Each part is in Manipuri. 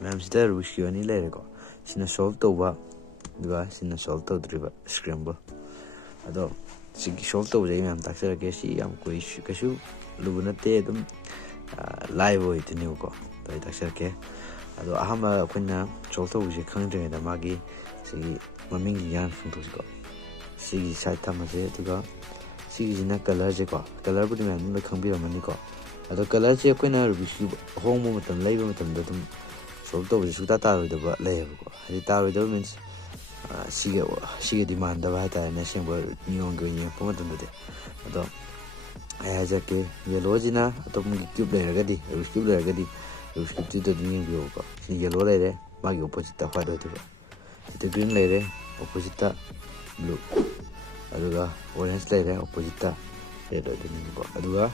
ꯃꯌꯥꯝꯁꯤꯗ ꯔꯨꯕꯤꯛꯁ ꯀ꯭ꯌꯨꯕ ꯑꯅꯤ ꯂꯩꯔꯦꯀꯣ ꯁꯤꯅ ꯁꯣꯜꯕ ꯇꯧꯕ ꯑꯗꯨꯒ ꯁꯤꯅ ꯁꯣꯜꯕ ꯇꯧꯗ꯭ꯔꯤꯕ ꯁ꯭ꯀ꯭ꯔꯦꯝꯕꯜ ꯑꯗꯣ ꯁꯤꯒꯤ ꯁꯣꯜꯕ ꯇꯧꯕꯁꯦ ꯑꯩ ꯃꯌꯥꯝ ꯇꯥꯛꯆꯔꯛꯀꯦ ꯁꯤ ꯌꯥꯝ ꯀꯩꯁꯨ ꯂꯨꯕ ꯅꯠꯇꯦ ꯑꯗꯨꯝ ꯂꯥꯏꯕ ꯑꯣꯏꯗꯣꯏꯅꯦꯕꯀꯣ ꯑꯗꯣ ꯑꯩ ꯇꯥꯛꯆꯔꯛꯀꯦ ꯑꯗꯣ ꯑꯍꯥꯟꯕ ꯑꯩꯈꯣꯏꯅ ꯁꯣꯜꯕ ꯇꯧꯕꯁꯦ ꯈꯪꯗ꯭ꯔꯤꯉꯩꯗ ꯃꯥꯒꯤ ꯁꯤꯒꯤ ꯃꯃꯤꯡꯁꯤ ꯌꯥꯝ ꯈꯪꯗꯣꯛꯁꯤꯀꯣ ꯁꯤꯒꯤ ꯁꯥꯏꯠ ꯊꯝꯃꯁꯦ ꯑꯗꯨꯒ ꯁꯤꯒꯤꯁꯤꯅ ꯀꯂꯔꯁꯦꯀꯣ ꯀꯂꯔꯕꯨꯗꯤ ꯃꯌꯥꯝ ꯂꯣꯏ ꯈꯪꯕꯤꯔꯝꯃꯅꯤꯀꯣ ꯑꯗꯣ ꯀꯂꯔꯁꯦ ꯑꯩꯈꯣꯏꯅ ꯔꯨꯕꯤꯛꯁ ꯀ꯭ꯌꯨꯕ ꯑꯍꯣꯡꯕ ꯃꯇꯝ ꯂꯩꯕ ꯃꯇꯝꯗ ꯑꯗꯨꯝ ꯁꯣꯜꯕ ꯇꯧꯕꯁꯦ ꯁꯨꯡꯇꯥ ꯇꯥꯔꯣꯏꯗꯕ ꯂꯩꯌꯦꯕꯀꯣ ꯍꯥꯏꯗꯤ ꯇꯥꯔꯣꯏꯗꯕ ꯃꯤꯟꯁ ꯁꯤꯒꯗꯤ ꯃꯥꯟꯗꯕ ꯍꯥꯏꯇꯥꯔꯦꯅꯦ ꯑꯁꯦꯡꯕ ꯅꯤꯌꯣꯝꯒꯤ ꯑꯣꯏꯅ ꯌꯦꯡꯉꯛꯄ ꯃꯇꯝꯗꯗꯤ ꯑꯗꯣ ꯑꯩ ꯍꯥꯏꯖꯔꯛꯀꯦ ꯌꯦꯜꯂꯣꯁꯤꯅ ꯑꯇꯣꯞꯄꯒꯤ ꯀ꯭ꯌꯨꯕ ꯂꯩꯔꯒꯗꯤ ꯔꯨꯕꯤꯛꯁ ꯀ꯭ꯌꯨꯕ ꯂꯩꯔꯒꯗꯤ ꯔꯨꯕꯤꯛꯁ ꯀ꯭ꯌꯨꯕꯇꯨꯗ ꯑꯗꯨꯝ ꯌꯦꯡꯕꯤꯌꯣꯕꯀꯣ ꯁꯤꯅ ꯌꯦꯜꯂꯣ ꯂꯩꯔꯦ ꯃꯥꯒꯤ ꯑꯣꯄꯣꯖꯤꯠꯇ ꯍ꯭ꯋꯥꯏꯠ ꯑꯣꯏꯗꯣꯏꯕ ꯁꯤꯗ ꯒ꯭ꯔꯤꯟ ꯂꯩꯔꯦ ꯑꯣꯄꯣꯖꯤꯠꯇ ꯕ꯭ꯂꯨ ꯑꯗꯨꯒ ꯑꯣꯔꯦꯟꯖ ꯂꯩꯔꯦ ꯑꯣꯄꯣꯖꯤꯠꯇ ꯔꯦꯗ ꯑꯣꯏꯗꯣꯏꯅꯦꯕꯀꯣ ꯑꯗꯨꯒ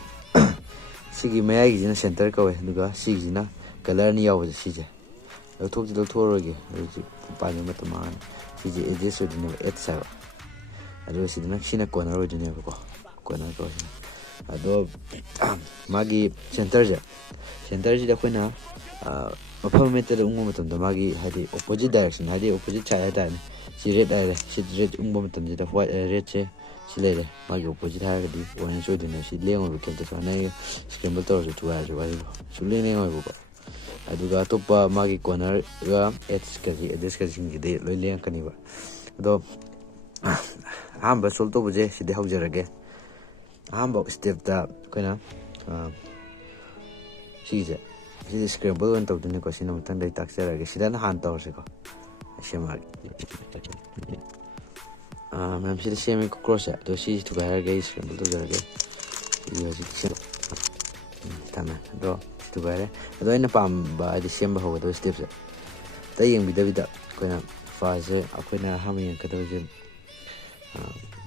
ꯁꯤꯒꯤ ꯃꯌꯥꯏꯒꯤꯁꯤꯅ ꯁꯦꯟꯇꯔ ꯀꯧꯋꯦ ꯑꯗꯨꯒ ꯁꯤꯒꯤꯁꯤꯅ ꯀꯂꯔ ꯑꯅꯤ ꯌꯥꯎꯕꯁꯦ ꯁꯤꯁꯦ ꯂꯧꯊꯣꯛꯑꯔꯣꯏꯒꯦ ꯍꯧꯖꯤꯛ ꯄꯥꯟꯕ ꯃꯇꯝ ꯃꯥꯡꯉꯅꯤ ꯁꯤꯁꯦ ꯑꯦꯗꯖꯦꯁ ꯑꯣꯏꯗꯣꯏꯅꯦꯕ ꯑꯦꯠꯁ ꯍꯥꯏꯕ ꯑꯗꯨꯒ ꯁꯤꯅ ꯀꯣꯔꯅꯔ ꯑꯣꯏꯗꯣꯏꯅꯦꯕꯀꯣ ꯀꯣꯔꯅꯔ ꯀꯧꯋꯦ ꯑꯗꯣ ꯃꯥꯒꯤ ꯁꯦꯟꯇꯔꯁꯤꯗ ꯑꯩꯈꯣꯏꯅ ꯃꯐꯝ ꯑꯃꯠꯇꯗ ꯎꯪꯕ ꯃꯇꯝꯗ ꯃꯥꯒꯤ ꯍꯥꯏꯗꯤ ꯑꯣꯄꯣꯖꯤꯠ ꯗꯥꯏꯔꯦꯛꯁꯟ ꯍꯥꯏꯗꯤ ꯑꯣꯄꯣꯖꯤꯠ ꯁꯥꯏꯠ ꯍꯥꯏꯇꯥꯔꯦꯅꯦ ꯁꯤ ꯔꯦꯗ ꯍꯥꯏꯔꯦ ꯁꯤ ꯔꯦꯗ ꯎꯪꯕ ꯃꯇꯝꯁꯤꯗ ꯔꯦꯗꯁꯦ ꯁꯤ ꯂꯩꯔꯦ ꯃꯥꯒꯤ ꯑꯣꯄꯣꯖꯤꯠ ꯍꯥꯏꯔꯒꯗꯤ ꯑꯣꯔꯦꯟꯖ ꯑꯣꯏꯗꯣꯏꯅꯦ ꯁꯤ ꯂꯦꯡꯉꯣꯏꯕ ꯀꯩꯝꯇ ꯁꯨꯃꯥꯏꯅ ꯁ꯭ꯀ꯭ꯔꯦꯝꯕꯜ ꯇꯧꯔꯁꯨ ꯊꯨꯒꯥꯏꯔꯁꯨ ꯋꯥꯔꯤꯕꯣ ꯁꯨꯡꯂꯦꯡ ꯂꯦꯡꯉꯣꯏꯕꯀꯣ ꯑꯗꯨꯒ ꯑꯇꯣꯞꯄ ꯃꯥꯒꯤ ꯀꯣꯔꯅꯔꯒ ꯑꯦꯗꯖꯀꯁꯤꯡꯁꯤꯗꯤ ꯂꯣꯏ ꯂꯦꯡꯉꯛꯀꯅꯤꯕ ꯑꯗꯣ ꯑꯍꯥꯟꯕ ꯁꯣꯜꯕ ꯇꯧꯕꯁꯦ ꯁꯤꯗꯩ ꯍꯧꯖꯔꯒꯦ ꯑꯍꯥꯟꯕ ꯁ꯭ꯇꯦꯞꯇ ꯑꯩꯈꯣꯏꯅ ꯁꯤꯁꯦ ꯁ꯭ꯀ꯭ꯔꯦꯝꯕꯜ ꯑꯣꯏꯅ ꯇꯧꯗꯣꯏꯅꯦꯀꯣ ꯁꯤꯅ ꯃꯊꯪꯗ ꯑꯩ ꯇꯥꯛꯆꯔꯛꯑꯒꯦ ꯁꯤꯗꯅ ꯍꯥꯟꯅ ꯇꯧꯔꯁꯤꯀꯣ ꯁꯦꯝꯃꯛꯑꯒꯦ ꯃꯌꯥꯝ ꯁꯤꯗ ꯁꯦꯝꯃꯦ ꯀ꯭ꯔꯣꯁꯁꯦ ꯑꯗꯣ ꯁꯤꯁꯦ ꯊꯨꯒꯥꯏꯔꯒ ꯑꯩ ꯁ꯭ꯀ꯭ꯔꯦꯝꯕꯜ ꯇꯧꯖꯔꯒꯦ ꯁꯤꯁꯦ ꯍꯧꯖꯤꯛ ꯊꯝꯃꯦ ꯑꯗꯣ ꯊꯨꯒꯥꯏꯔꯦ ꯑꯗꯣ ꯑꯩꯅ ꯄꯥꯝꯕ ꯍꯥꯏꯗꯤ ꯁꯦꯝꯕ ꯍꯧꯒꯗꯕ ꯁ꯭ꯇꯦꯞꯁꯦ ꯑꯇꯩ ꯌꯦꯡꯕꯤꯗꯕꯤꯗ ꯑꯩꯈꯣꯏꯅ ꯐꯥꯔꯁꯁꯦ ꯑꯩꯈꯣꯏꯅ ꯑꯍꯥꯟꯕ ꯌꯦꯡꯒꯗꯕꯁꯦ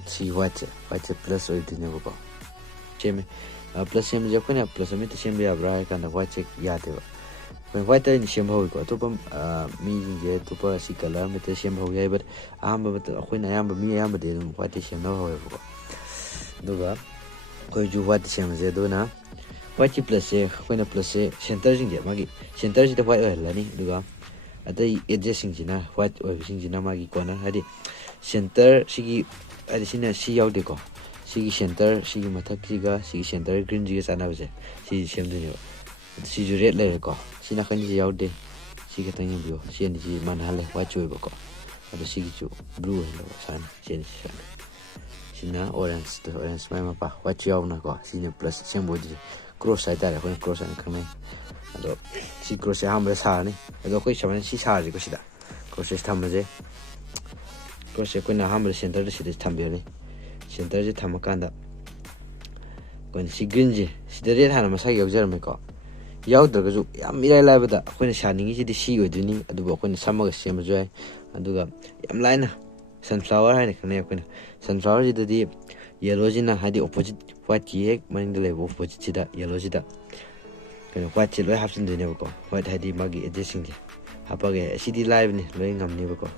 ꯁꯤ ꯋꯥꯏꯠꯁꯦ ꯄ꯭ꯂꯁ ꯑꯣꯏꯗꯣꯏꯅꯦꯕꯀꯣ ꯁꯦꯝꯃꯦ ꯄ꯭ꯂꯁ ꯁꯦꯝꯕꯁꯦ ꯑꯩꯈꯣꯏꯅ ꯄ꯭ꯂꯁ ꯑꯃꯠꯇ ꯁꯦꯝꯕ ꯌꯥꯕ꯭ꯔꯥ ꯍꯥꯏ ꯀꯥꯟꯗ ꯋꯥꯏꯠꯁꯦ ꯌꯥꯗꯦꯕ ꯑꯩꯈꯣꯏꯅ ꯋꯥꯏꯠꯇ ꯑꯩꯅ ꯁꯦꯝꯕ ꯍꯧꯋꯤꯀꯣ ꯑꯇꯣꯞꯄ ꯃꯤꯁꯤꯡꯁꯦ ꯑꯇꯣꯞꯄ ꯁꯤ ꯀꯂꯔ ꯑꯃꯠꯇ ꯁꯦꯝꯕ ꯍꯧ ꯌꯥꯏ ꯕꯠ ꯑꯩꯈꯣꯏꯅ ꯃꯤ ꯑꯌꯥꯝꯕꯗꯤ ꯑꯗꯨꯝ ꯋꯥꯏꯠꯇ ꯁꯦꯝꯅꯕ ꯍꯧꯋꯦꯕꯀꯣ ꯑꯗꯨꯒ ꯑꯩꯈꯣꯏꯁꯨ ꯋꯥꯏꯠꯇ ꯁꯦꯝꯕꯁꯦ ꯑꯗꯨꯅ ꯋꯥꯏꯠꯀꯤ ꯄ꯭ꯂꯁꯁꯦ ꯑꯩꯈꯣꯏꯅ ꯄ꯭ꯂꯁꯁꯦ ꯁꯦꯟꯇꯔꯁꯤꯡꯁꯦ ꯃꯥꯒꯤ ꯁꯦꯟꯇꯔꯁꯤꯗ ꯋꯥꯏꯠ ꯑꯣꯏꯍꯜꯂꯅꯤ ꯑꯗꯨꯒ ꯑꯇꯩ ꯑꯦꯗꯖꯦꯁꯁꯤꯡꯁꯤꯅ ꯋꯥꯏꯠ ꯑꯣꯏꯕꯁꯤꯡꯁꯤꯅ ꯃꯥꯒꯤ ꯀꯣꯔꯅꯔ ꯍꯥꯏꯗꯤ ꯁꯦꯟꯇꯔ ꯁꯤꯒꯤ ꯍꯥꯏꯗꯤ ꯁꯤꯅ ꯁꯤ ꯌꯥꯎꯗꯦꯀꯣ ꯁꯤꯒꯤ ꯁꯦꯟꯇꯔ ꯁꯤꯒꯤ ꯃꯊꯛꯁꯤꯒ ꯁꯤꯒꯤ ꯁꯦꯟꯇꯔ ꯒ꯭ꯔꯤꯟꯁꯤꯒ ꯆꯥꯟꯅꯕꯁꯦ ꯁꯤꯁꯦ ꯁꯦꯝꯗꯣꯏꯅꯦꯕ ꯁꯤꯁꯨ ꯔꯦꯗ ꯂꯩꯔꯦꯀꯣ ꯁꯤ ꯅꯥꯀꯟꯁꯤ ꯌꯥꯎꯗꯦ ꯁꯤ ꯈꯛꯇꯪ ꯌꯦꯡꯕꯤꯌꯣ ꯁꯤ ꯑꯅꯤꯁꯤ ꯃꯥꯟꯅꯍꯜꯂꯦ ꯋꯥꯏꯠꯁꯨ ꯑꯣꯏꯕꯀꯣ ꯑꯗꯣ ꯁꯤꯒꯤꯁꯨ ꯕ꯭ꯂꯨ ꯑꯣꯏꯍꯜꯂꯦꯕ ꯁꯨꯃꯥꯏꯅ ꯁꯤ ꯑꯅꯤꯁꯤ ꯁꯨꯃꯥꯏꯅ ꯁꯤꯅ ꯑꯣꯔꯦꯟꯖ ꯃꯥꯏ ꯃꯄꯥ ꯋꯥꯏꯠꯁꯨ ꯌꯥꯎꯅꯀꯣ ꯁꯤꯅ ꯄ꯭ꯂꯁ ꯑꯁꯦꯡꯕ ꯑꯣꯏꯗꯣꯏꯁꯦ ꯀ꯭ꯔꯣꯁ ꯍꯥꯏꯇꯥꯔꯦ ꯑꯩꯈꯣꯏꯅ ꯀ꯭ꯔꯣꯁ ꯍꯥꯏꯅ ꯈꯪꯅꯩ ꯑꯗꯣ ꯁꯤ ꯀ꯭ꯔꯣꯁꯁꯦ ꯑꯍꯥꯟꯕꯗ ꯁꯥꯔꯅꯤ ꯑꯗꯣ ꯑꯩꯈꯣꯏ ꯁꯨꯃꯥꯏꯅ ꯁꯤ ꯁꯥꯔꯁꯤꯀꯣ ꯁꯤꯗ ꯀ꯭ꯔꯣꯁꯦꯁ ꯊꯝꯃꯁꯦ ꯀ꯭ꯔꯣꯁꯁꯦ ꯑꯩꯈꯣꯏꯅ ꯑꯍꯥꯟꯕꯗ ꯁꯦꯟꯇꯔꯗ ꯁꯤꯗ ꯊꯝꯕꯤꯔꯅꯤ ꯁꯦꯟꯇꯔꯁꯦ ꯊꯝꯃꯀꯥꯟꯗ ꯑꯩꯈꯣꯏꯅ ꯁꯤ ꯒ꯭ꯔꯤꯟꯁꯦ ꯁꯤꯗ ꯔꯦꯗ ꯍꯥꯟꯅ ꯃꯁꯥꯒꯤ ꯌꯥꯎꯖꯔꯝꯃꯦꯀꯣ ꯌꯥꯎꯗ꯭ꯔꯒꯁꯨ ꯌꯥꯝ ꯏꯔꯥꯏ ꯂꯥꯏꯕꯗ ꯑꯩꯈꯣꯏꯅ ꯁꯥꯅꯤꯡꯉꯤꯁꯤꯗꯤ ꯁꯤ ꯑꯣꯏꯗꯣꯏꯅꯤ ꯑꯗꯨꯕꯨ ꯑꯩꯈꯣꯏꯅ ꯁꯝꯃꯒ ꯁꯦꯝꯕꯁꯨꯌꯥꯏ ꯑꯗꯨꯒ ꯌꯥꯝ ꯂꯥꯏꯅ ꯁꯟꯐ꯭ꯂꯥꯋꯔ ꯍꯥꯏꯅ ꯈꯪꯅꯩ ꯑꯩꯈꯣꯏꯅ ꯁꯟꯐ꯭ꯂꯥꯋꯔꯁꯤꯗꯗꯤ ꯌꯦꯜꯂꯣꯁꯤꯅ ꯍꯥꯏꯗꯤ ꯑꯣꯄꯣꯖꯤꯠ ꯋꯥꯏꯠꯀꯤ ꯍꯦꯛ ꯃꯅꯤꯡꯗ ꯂꯩꯕ ꯑꯣꯄꯣꯖꯤꯠꯁꯤꯗ ꯌꯦꯜꯂꯣꯁꯤꯗ ꯀꯩꯅꯣ ꯋꯥꯏꯠꯁꯦ ꯂꯣꯏ ꯍꯥꯞꯆꯤꯟꯗꯣꯏꯅꯦꯕꯀꯣ ꯋꯥꯏꯠ ꯍꯥꯏꯗꯤ ꯃꯥꯒꯤ ꯑꯦꯗꯖꯦꯁꯁꯤꯡꯁꯦ ꯍꯥꯞꯄꯒ ꯁꯤꯗꯤ ꯂꯥꯏꯕꯅꯤ ꯂꯣꯏ ꯉꯝꯅꯦꯕꯀꯣ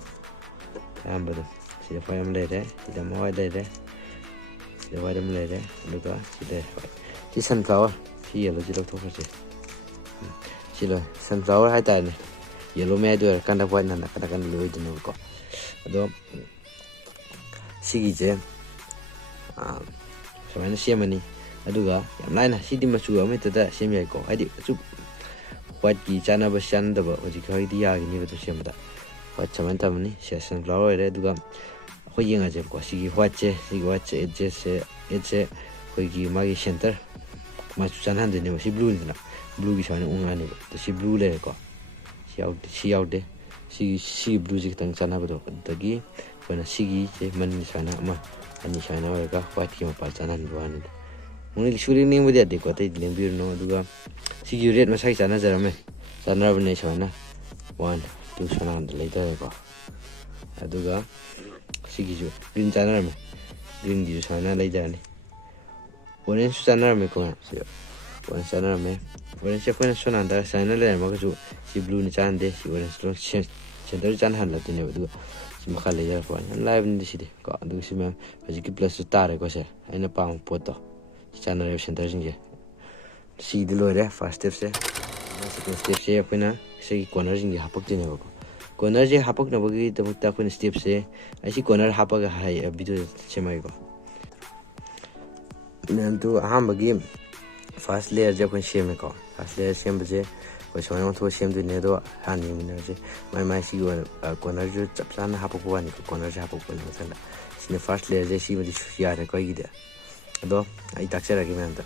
ꯑꯌꯥꯝꯕꯗꯣ ꯁꯤꯗ ꯋꯥꯏꯠ ꯑꯃ ꯂꯩꯔꯦ ꯁꯤꯗ ꯑꯃ ꯋꯥꯏꯠ ꯂꯩꯔꯦ ꯁꯤꯗ ꯋꯥꯏꯠ ꯑꯃ ꯂꯩꯔꯦ ꯑꯗꯨꯒ ꯁꯤꯗ ꯋꯥꯏꯠ ꯁꯤ ꯁꯟꯐ꯭ꯂꯥꯋꯔ ꯁꯤ ꯌꯦꯜꯂꯣꯁꯤ ꯂꯧꯊꯣꯛꯈ꯭ꯔꯁꯦ ꯁꯤ ꯂꯣꯏ ꯁꯟꯐ꯭ꯂꯥꯋꯔ ꯍꯥꯏꯇꯥꯔꯦꯅꯦ ꯌꯦꯜꯂꯣ ꯃꯌꯥꯏꯗ ꯑꯣꯏꯔꯀꯥꯟꯗ ꯋꯥꯏꯠꯅ ꯅꯥꯀꯟꯗ ꯂꯣꯏꯗꯣꯏꯅꯦꯕꯀꯣ ꯑꯗꯣ ꯁꯤꯒꯤꯁꯦ ꯁꯨꯃꯥꯏꯅ ꯁꯦꯝꯃꯅꯤ ꯑꯗꯨꯒ ꯌꯥꯝ ꯂꯥꯏꯅ ꯁꯤꯗꯤ ꯃꯆꯨ ꯑꯃꯍꯦꯛꯇꯗ ꯁꯦꯝ ꯌꯥꯏꯀꯣ ꯍꯥꯏꯗꯤ ꯋꯥꯏꯠꯀꯤ ꯆꯥꯟꯅꯕ ꯆꯥꯟꯅꯗꯕ ꯍꯧꯖꯤꯛꯀꯤꯗꯤ ꯌꯥꯒꯅꯤꯕ ꯑꯗꯨ ꯁꯦꯝꯕꯗ ꯋꯥꯏꯠ ꯁꯨꯃꯥꯏꯅ ꯊꯝꯃꯅꯤ ꯁꯤ ꯁꯟꯐ꯭ꯂꯥꯋꯔ ꯑꯣꯏꯔꯦ ꯑꯗꯨꯒ ꯑꯩꯈꯣꯏ ꯌꯦꯡꯉꯁꯦꯕꯀꯣ ꯁꯤꯒꯤ ꯋꯥꯏꯠꯁꯦ ꯑꯦꯗꯖꯦꯁꯁꯦ ꯑꯩꯈꯣꯏꯒꯤ ꯃꯥꯒꯤ ꯁꯦꯟꯇꯔ ꯃꯆꯨ ꯆꯥꯟꯅꯍꯟꯗꯣꯏꯅꯦꯕ ꯁꯤ ꯕ꯭ꯂꯨꯅꯤꯗꯅ ꯕ꯭ꯂꯨꯒꯤ ꯁꯨꯃꯥꯏꯅ ꯎꯪꯉꯛꯑꯅꯦꯕ ꯑꯗꯣ ꯁꯤ ꯕ꯭ꯂꯨ ꯂꯩꯔꯦꯀꯣ ꯁꯤ ꯌꯥꯎꯗꯦ ꯁꯤꯒꯤ ꯕ꯭ꯂꯨꯁꯤ ꯈꯤꯇꯪ ꯆꯥꯟꯅꯕꯗꯣ ꯑꯗꯨꯗꯒꯤ ꯑꯩꯈꯣꯏꯅ ꯁꯤꯒꯤꯁꯦ ꯃꯅꯤꯡ ꯁꯨꯃꯥꯏꯅ ꯑꯃ ꯑꯅꯤ ꯁꯨꯃꯥꯏꯅ ꯑꯣꯏꯔꯒ ꯋꯥꯏꯠꯀꯤ ꯃꯄꯥ ꯆꯥꯟꯅꯍꯟꯕ ꯋꯥꯅꯤꯗ ꯃꯣꯏꯒꯤ ꯁꯨꯡꯂꯦꯡ ꯂꯦꯡꯕꯗꯤ ꯌꯥꯗꯦꯀꯣ ꯑꯇꯩꯗꯤ ꯂꯦꯡꯕꯤꯔꯨꯅꯨ ꯑꯗꯨꯒ ꯁꯤꯒꯤ ꯔꯦꯗ ꯃꯁꯥꯒꯤ ꯆꯥꯟꯅꯖꯔꯝꯃꯦ ꯆꯥꯟꯅꯔꯕꯅꯦ ꯁꯨꯃꯥꯏꯅ 1 2 ꯁꯣꯅꯥꯟꯗ ꯂꯩꯊꯔꯦꯀꯣ ꯑꯗꯨꯒ ꯁꯤꯒꯤꯁꯨ ꯒ꯭ꯔꯤꯟ ꯆꯥꯟꯅꯔꯝꯃꯦ ꯒ꯭ꯔꯤꯟꯒꯤꯁꯨ ꯁꯨꯃꯥꯏꯅ ꯂꯩꯊꯔꯅꯤ ꯑꯣꯔꯦꯟꯖꯁꯨ ꯆꯥꯟꯅꯔꯝꯃꯦꯀꯣ ꯃꯌꯥꯝ ꯁꯤꯒ ꯑꯣꯔꯦꯟꯖ ꯆꯥꯟꯅꯔꯝꯃꯦ ꯑꯣꯔꯦꯟꯖꯁꯦ ꯑꯩꯈꯣꯏꯅ ꯁꯣꯅꯥꯟꯗ ꯁꯨꯃꯥꯏꯅ ꯂꯩꯔꯝꯃꯒꯁꯨ ꯁꯤ ꯕ꯭ꯂꯨꯅ ꯆꯥꯟꯅꯗꯦ ꯁꯤ ꯑꯣꯔꯦꯟꯖ ꯁꯦꯟꯇꯔ ꯆꯥꯟꯅꯍꯜꯂꯛꯇꯣꯏꯅꯦꯕ ꯑꯗꯨꯒ ꯁꯤ ꯃꯈꯥ ꯂꯩꯖꯔꯛꯄ ꯌꯥꯝ ꯂꯥꯏꯕꯅꯤꯗ ꯁꯤꯗꯤ ꯀꯣ ꯑꯗꯨꯒ ꯁꯤ ꯃꯌꯥꯝ ꯍꯧꯖꯤꯛꯀꯤ ꯄ꯭ꯂꯁꯁꯨ ꯇꯥꯔꯦꯀꯣ ꯁꯦ ꯑꯩꯅ ꯄꯥꯝꯕ ꯄꯣꯠꯇꯣ ꯁꯤ ꯆꯥꯟꯅꯔꯦꯕ ꯁꯦꯟꯇꯔꯁꯤꯡꯁꯦ ꯁꯤꯗꯤ ꯂꯣꯏꯔꯦ ꯐꯥꯔꯁ ꯁ꯭ꯇꯦꯞꯁꯦ ꯁꯦꯀꯦꯟ ꯁ꯭ꯇꯦꯞꯁꯦ ꯑꯩꯈꯣꯏꯅ ꯁꯤꯒꯤ ꯀꯣꯔꯅꯔꯁꯤꯡꯁꯦ ꯍꯥꯞꯄꯛꯇꯣꯏꯅꯦꯕꯀꯣ ꯀꯣꯔꯅꯔꯁꯦ ꯍꯥꯞꯄꯛꯅꯕꯒꯤꯗꯃꯛꯇ ꯑꯩꯈꯣꯏꯅ ꯁ꯭ꯇꯦꯞꯁꯦ ꯑꯩꯁꯤ ꯀꯣꯔꯅꯔ ꯍꯥꯞꯄꯒ ꯚꯤꯗꯤꯑꯣ ꯁꯦꯝꯃꯒꯦꯀꯣ ꯃꯌꯥꯝꯗꯨ ꯑꯍꯥꯟꯕꯒꯤ ꯐꯥꯔꯁ ꯂꯦꯌꯔꯁꯦ ꯑꯩꯈꯣꯏꯅ ꯁꯦꯝꯃꯦꯀꯣ ꯐꯥꯔꯁ ꯂꯦꯌꯔ ꯁꯦꯝꯕꯁꯦ ꯑꯩꯈꯣꯏ ꯁꯨꯃꯥꯏꯅ ꯑꯣꯟꯊꯣꯛꯑ ꯁꯦꯝꯗꯣꯏꯅꯦ ꯑꯗꯣ ꯍꯥꯟꯅ ꯌꯦꯡꯃꯤꯟꯅꯔꯁꯦ ꯃꯥꯏ ꯁꯤꯒꯤ ꯑꯣꯏꯅ ꯀꯣꯔꯅꯔꯁꯨ ꯆꯞ ꯆꯥꯅ ꯍꯥꯞꯄꯛꯄ ꯋꯥꯅꯤꯀꯣ ꯀꯣꯔꯅꯔꯁꯦ ꯍꯥꯞꯄꯛꯄꯅꯤ ꯃꯊꯪꯗ ꯁꯤꯅ ꯐꯥꯔꯁ ꯂꯦꯌꯔꯁꯦ ꯁꯤꯃꯗꯤ ꯌꯥꯔꯦꯀꯣ ꯑꯩꯒꯤꯗꯤ ꯑꯗꯣ ꯑꯩ ꯇꯥꯛꯆꯔꯒꯦ ꯃꯌꯥꯝꯗ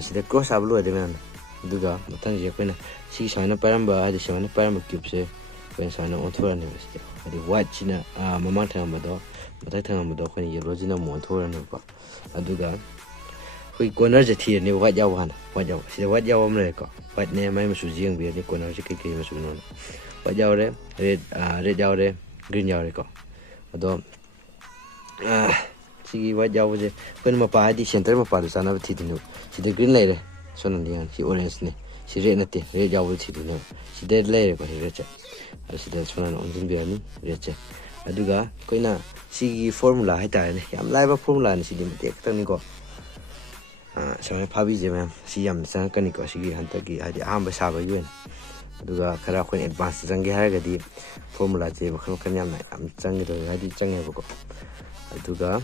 ꯁꯤꯗ ꯀ꯭ꯔꯣꯁ ꯍꯥꯞꯄ ꯂꯣꯏꯔꯦ ꯃꯌꯥꯝꯅ ꯑꯗꯨꯒ ꯃꯊꯪꯁꯦ ꯑꯩꯈꯣꯏꯅ ꯁꯤ ꯁꯨꯃꯥꯏꯅ ꯄꯥꯏꯔꯝꯕ ꯍꯥꯏꯗꯤ ꯁꯨꯃꯥꯏꯅ ꯄꯥꯏꯔꯝꯕ ꯀ꯭ꯌꯨꯕꯁꯦ ꯑꯩꯈꯣꯏꯅ ꯁꯨꯃꯥꯏꯅ ꯑꯣꯟꯊꯣꯔꯛꯑꯅꯦꯕ ꯁꯤꯗ ꯍꯥꯏꯗꯤ ꯋꯥꯏꯠꯁꯤꯅ ꯃꯃꯥꯡ ꯊꯪꯉꯝꯕꯗꯣ ꯃꯊꯛ ꯊꯪꯉꯝꯕꯗꯣ ꯑꯩꯈꯣꯏꯅ ꯌꯦꯜꯂꯣꯁꯤꯅ ꯑꯃꯨꯛ ꯑꯣꯟꯊꯣꯔꯛꯑꯅꯦꯕꯀꯣ ꯑꯗꯨꯒ ꯑꯩꯈꯣꯏ ꯀꯣꯔꯅꯔꯁꯦ ꯊꯤꯔꯅꯦꯕ ꯋꯥꯏꯠ ꯌꯥꯎꯕ ꯍꯥꯟꯅ ꯋꯥꯏꯠ ꯌꯥꯎꯕ ꯁꯤꯗ ꯋꯥꯏꯠ ꯌꯥꯎꯕ ꯑꯃ ꯂꯩꯔꯦꯀꯣ ꯋꯥꯏꯠꯅꯦ ꯃꯥꯏ ꯃꯆꯨꯁꯦ ꯌꯦꯡꯕꯤꯔꯅꯤ ꯀꯣꯔꯅꯔꯁꯦ ꯀꯩ ꯃꯆꯨꯅꯣ ꯋꯥꯏꯠ ꯌꯥꯎꯔꯦ ꯔꯦꯠ ꯌꯥꯎꯔꯦ ꯒ꯭ꯔꯤꯟ ꯌꯥꯎꯔꯦꯀꯣ ꯑꯗꯣ ꯁꯤꯒꯤ ꯋꯥꯏꯠ ꯌꯥꯎꯕꯁꯦ ꯑꯩꯈꯣꯏꯅ ꯃꯄꯥ ꯍꯥꯏꯗꯤ ꯁꯦꯟꯇꯔ ꯃꯄꯥꯗꯣ ꯆꯥꯅꯕ ꯊꯤꯗꯣꯏꯅꯦꯕ ꯁꯤꯗ ꯒ꯭ꯔꯤꯟ ꯂꯩꯔꯦ ꯁꯣꯝꯅ ꯌꯦꯡꯉ ꯁꯤ ꯑꯣꯔꯦꯟꯖꯅꯦ ꯁꯤ ꯔꯦꯠ ꯅꯠꯇꯦ ꯔꯦꯠ ꯌꯥꯎꯕꯗꯣ ꯊꯤꯗꯣꯏꯅꯦꯕ ꯁꯤꯗ ꯂꯩꯔꯦꯀꯣ ꯁꯤ ꯔꯦꯠꯁꯦ ꯑꯗꯣ ꯁꯤꯗ ꯁꯣꯝꯅ ꯑꯣꯟꯁꯤꯟꯕꯤꯔꯅꯤ ꯔꯦꯠꯁꯦ ꯑꯗꯨꯒ ꯑꯩꯈꯣꯏꯅ ꯁꯤꯒꯤ ꯐꯣꯔꯃꯨꯂꯥ ꯍꯥꯏꯇꯥꯔꯦꯅꯦ ꯌꯥꯝ ꯂꯥꯏꯕ ꯐꯣꯔꯃꯨꯂꯥꯅꯤ ꯁꯤꯗꯤ ꯃꯇꯦꯛ ꯈꯛꯇꯪꯅꯤꯀꯣ ꯁꯨꯃꯥꯏꯅ ꯐꯥꯕꯤꯁꯦ ꯃꯌꯥꯝ ꯁꯤ ꯌꯥꯝꯅ ꯆꯪꯉꯛꯀꯅꯤꯀꯣ ꯁꯤꯒꯤ ꯍꯟꯗꯛꯀꯤ ꯍꯥꯏꯗꯤ ꯑꯍꯥꯟꯕ ꯁꯥꯕꯒꯤ ꯑꯣꯏꯅ ꯑꯗꯨꯒ ꯈꯔ ꯑꯩꯈꯣꯏꯅ ꯑꯦꯗꯚꯥꯟꯁꯇ ꯆꯪꯒꯦ ꯍꯥꯏꯔꯒꯗꯤ ꯐꯣꯔꯃꯨꯂꯥꯁꯦ ꯃꯈꯜ ꯃꯈꯜ ꯌꯥꯝ ꯆꯪꯒꯗꯧꯋꯦ ꯍꯥꯏꯗꯤ ꯆꯪꯉꯦꯕꯀꯣ ꯑꯗꯨꯒ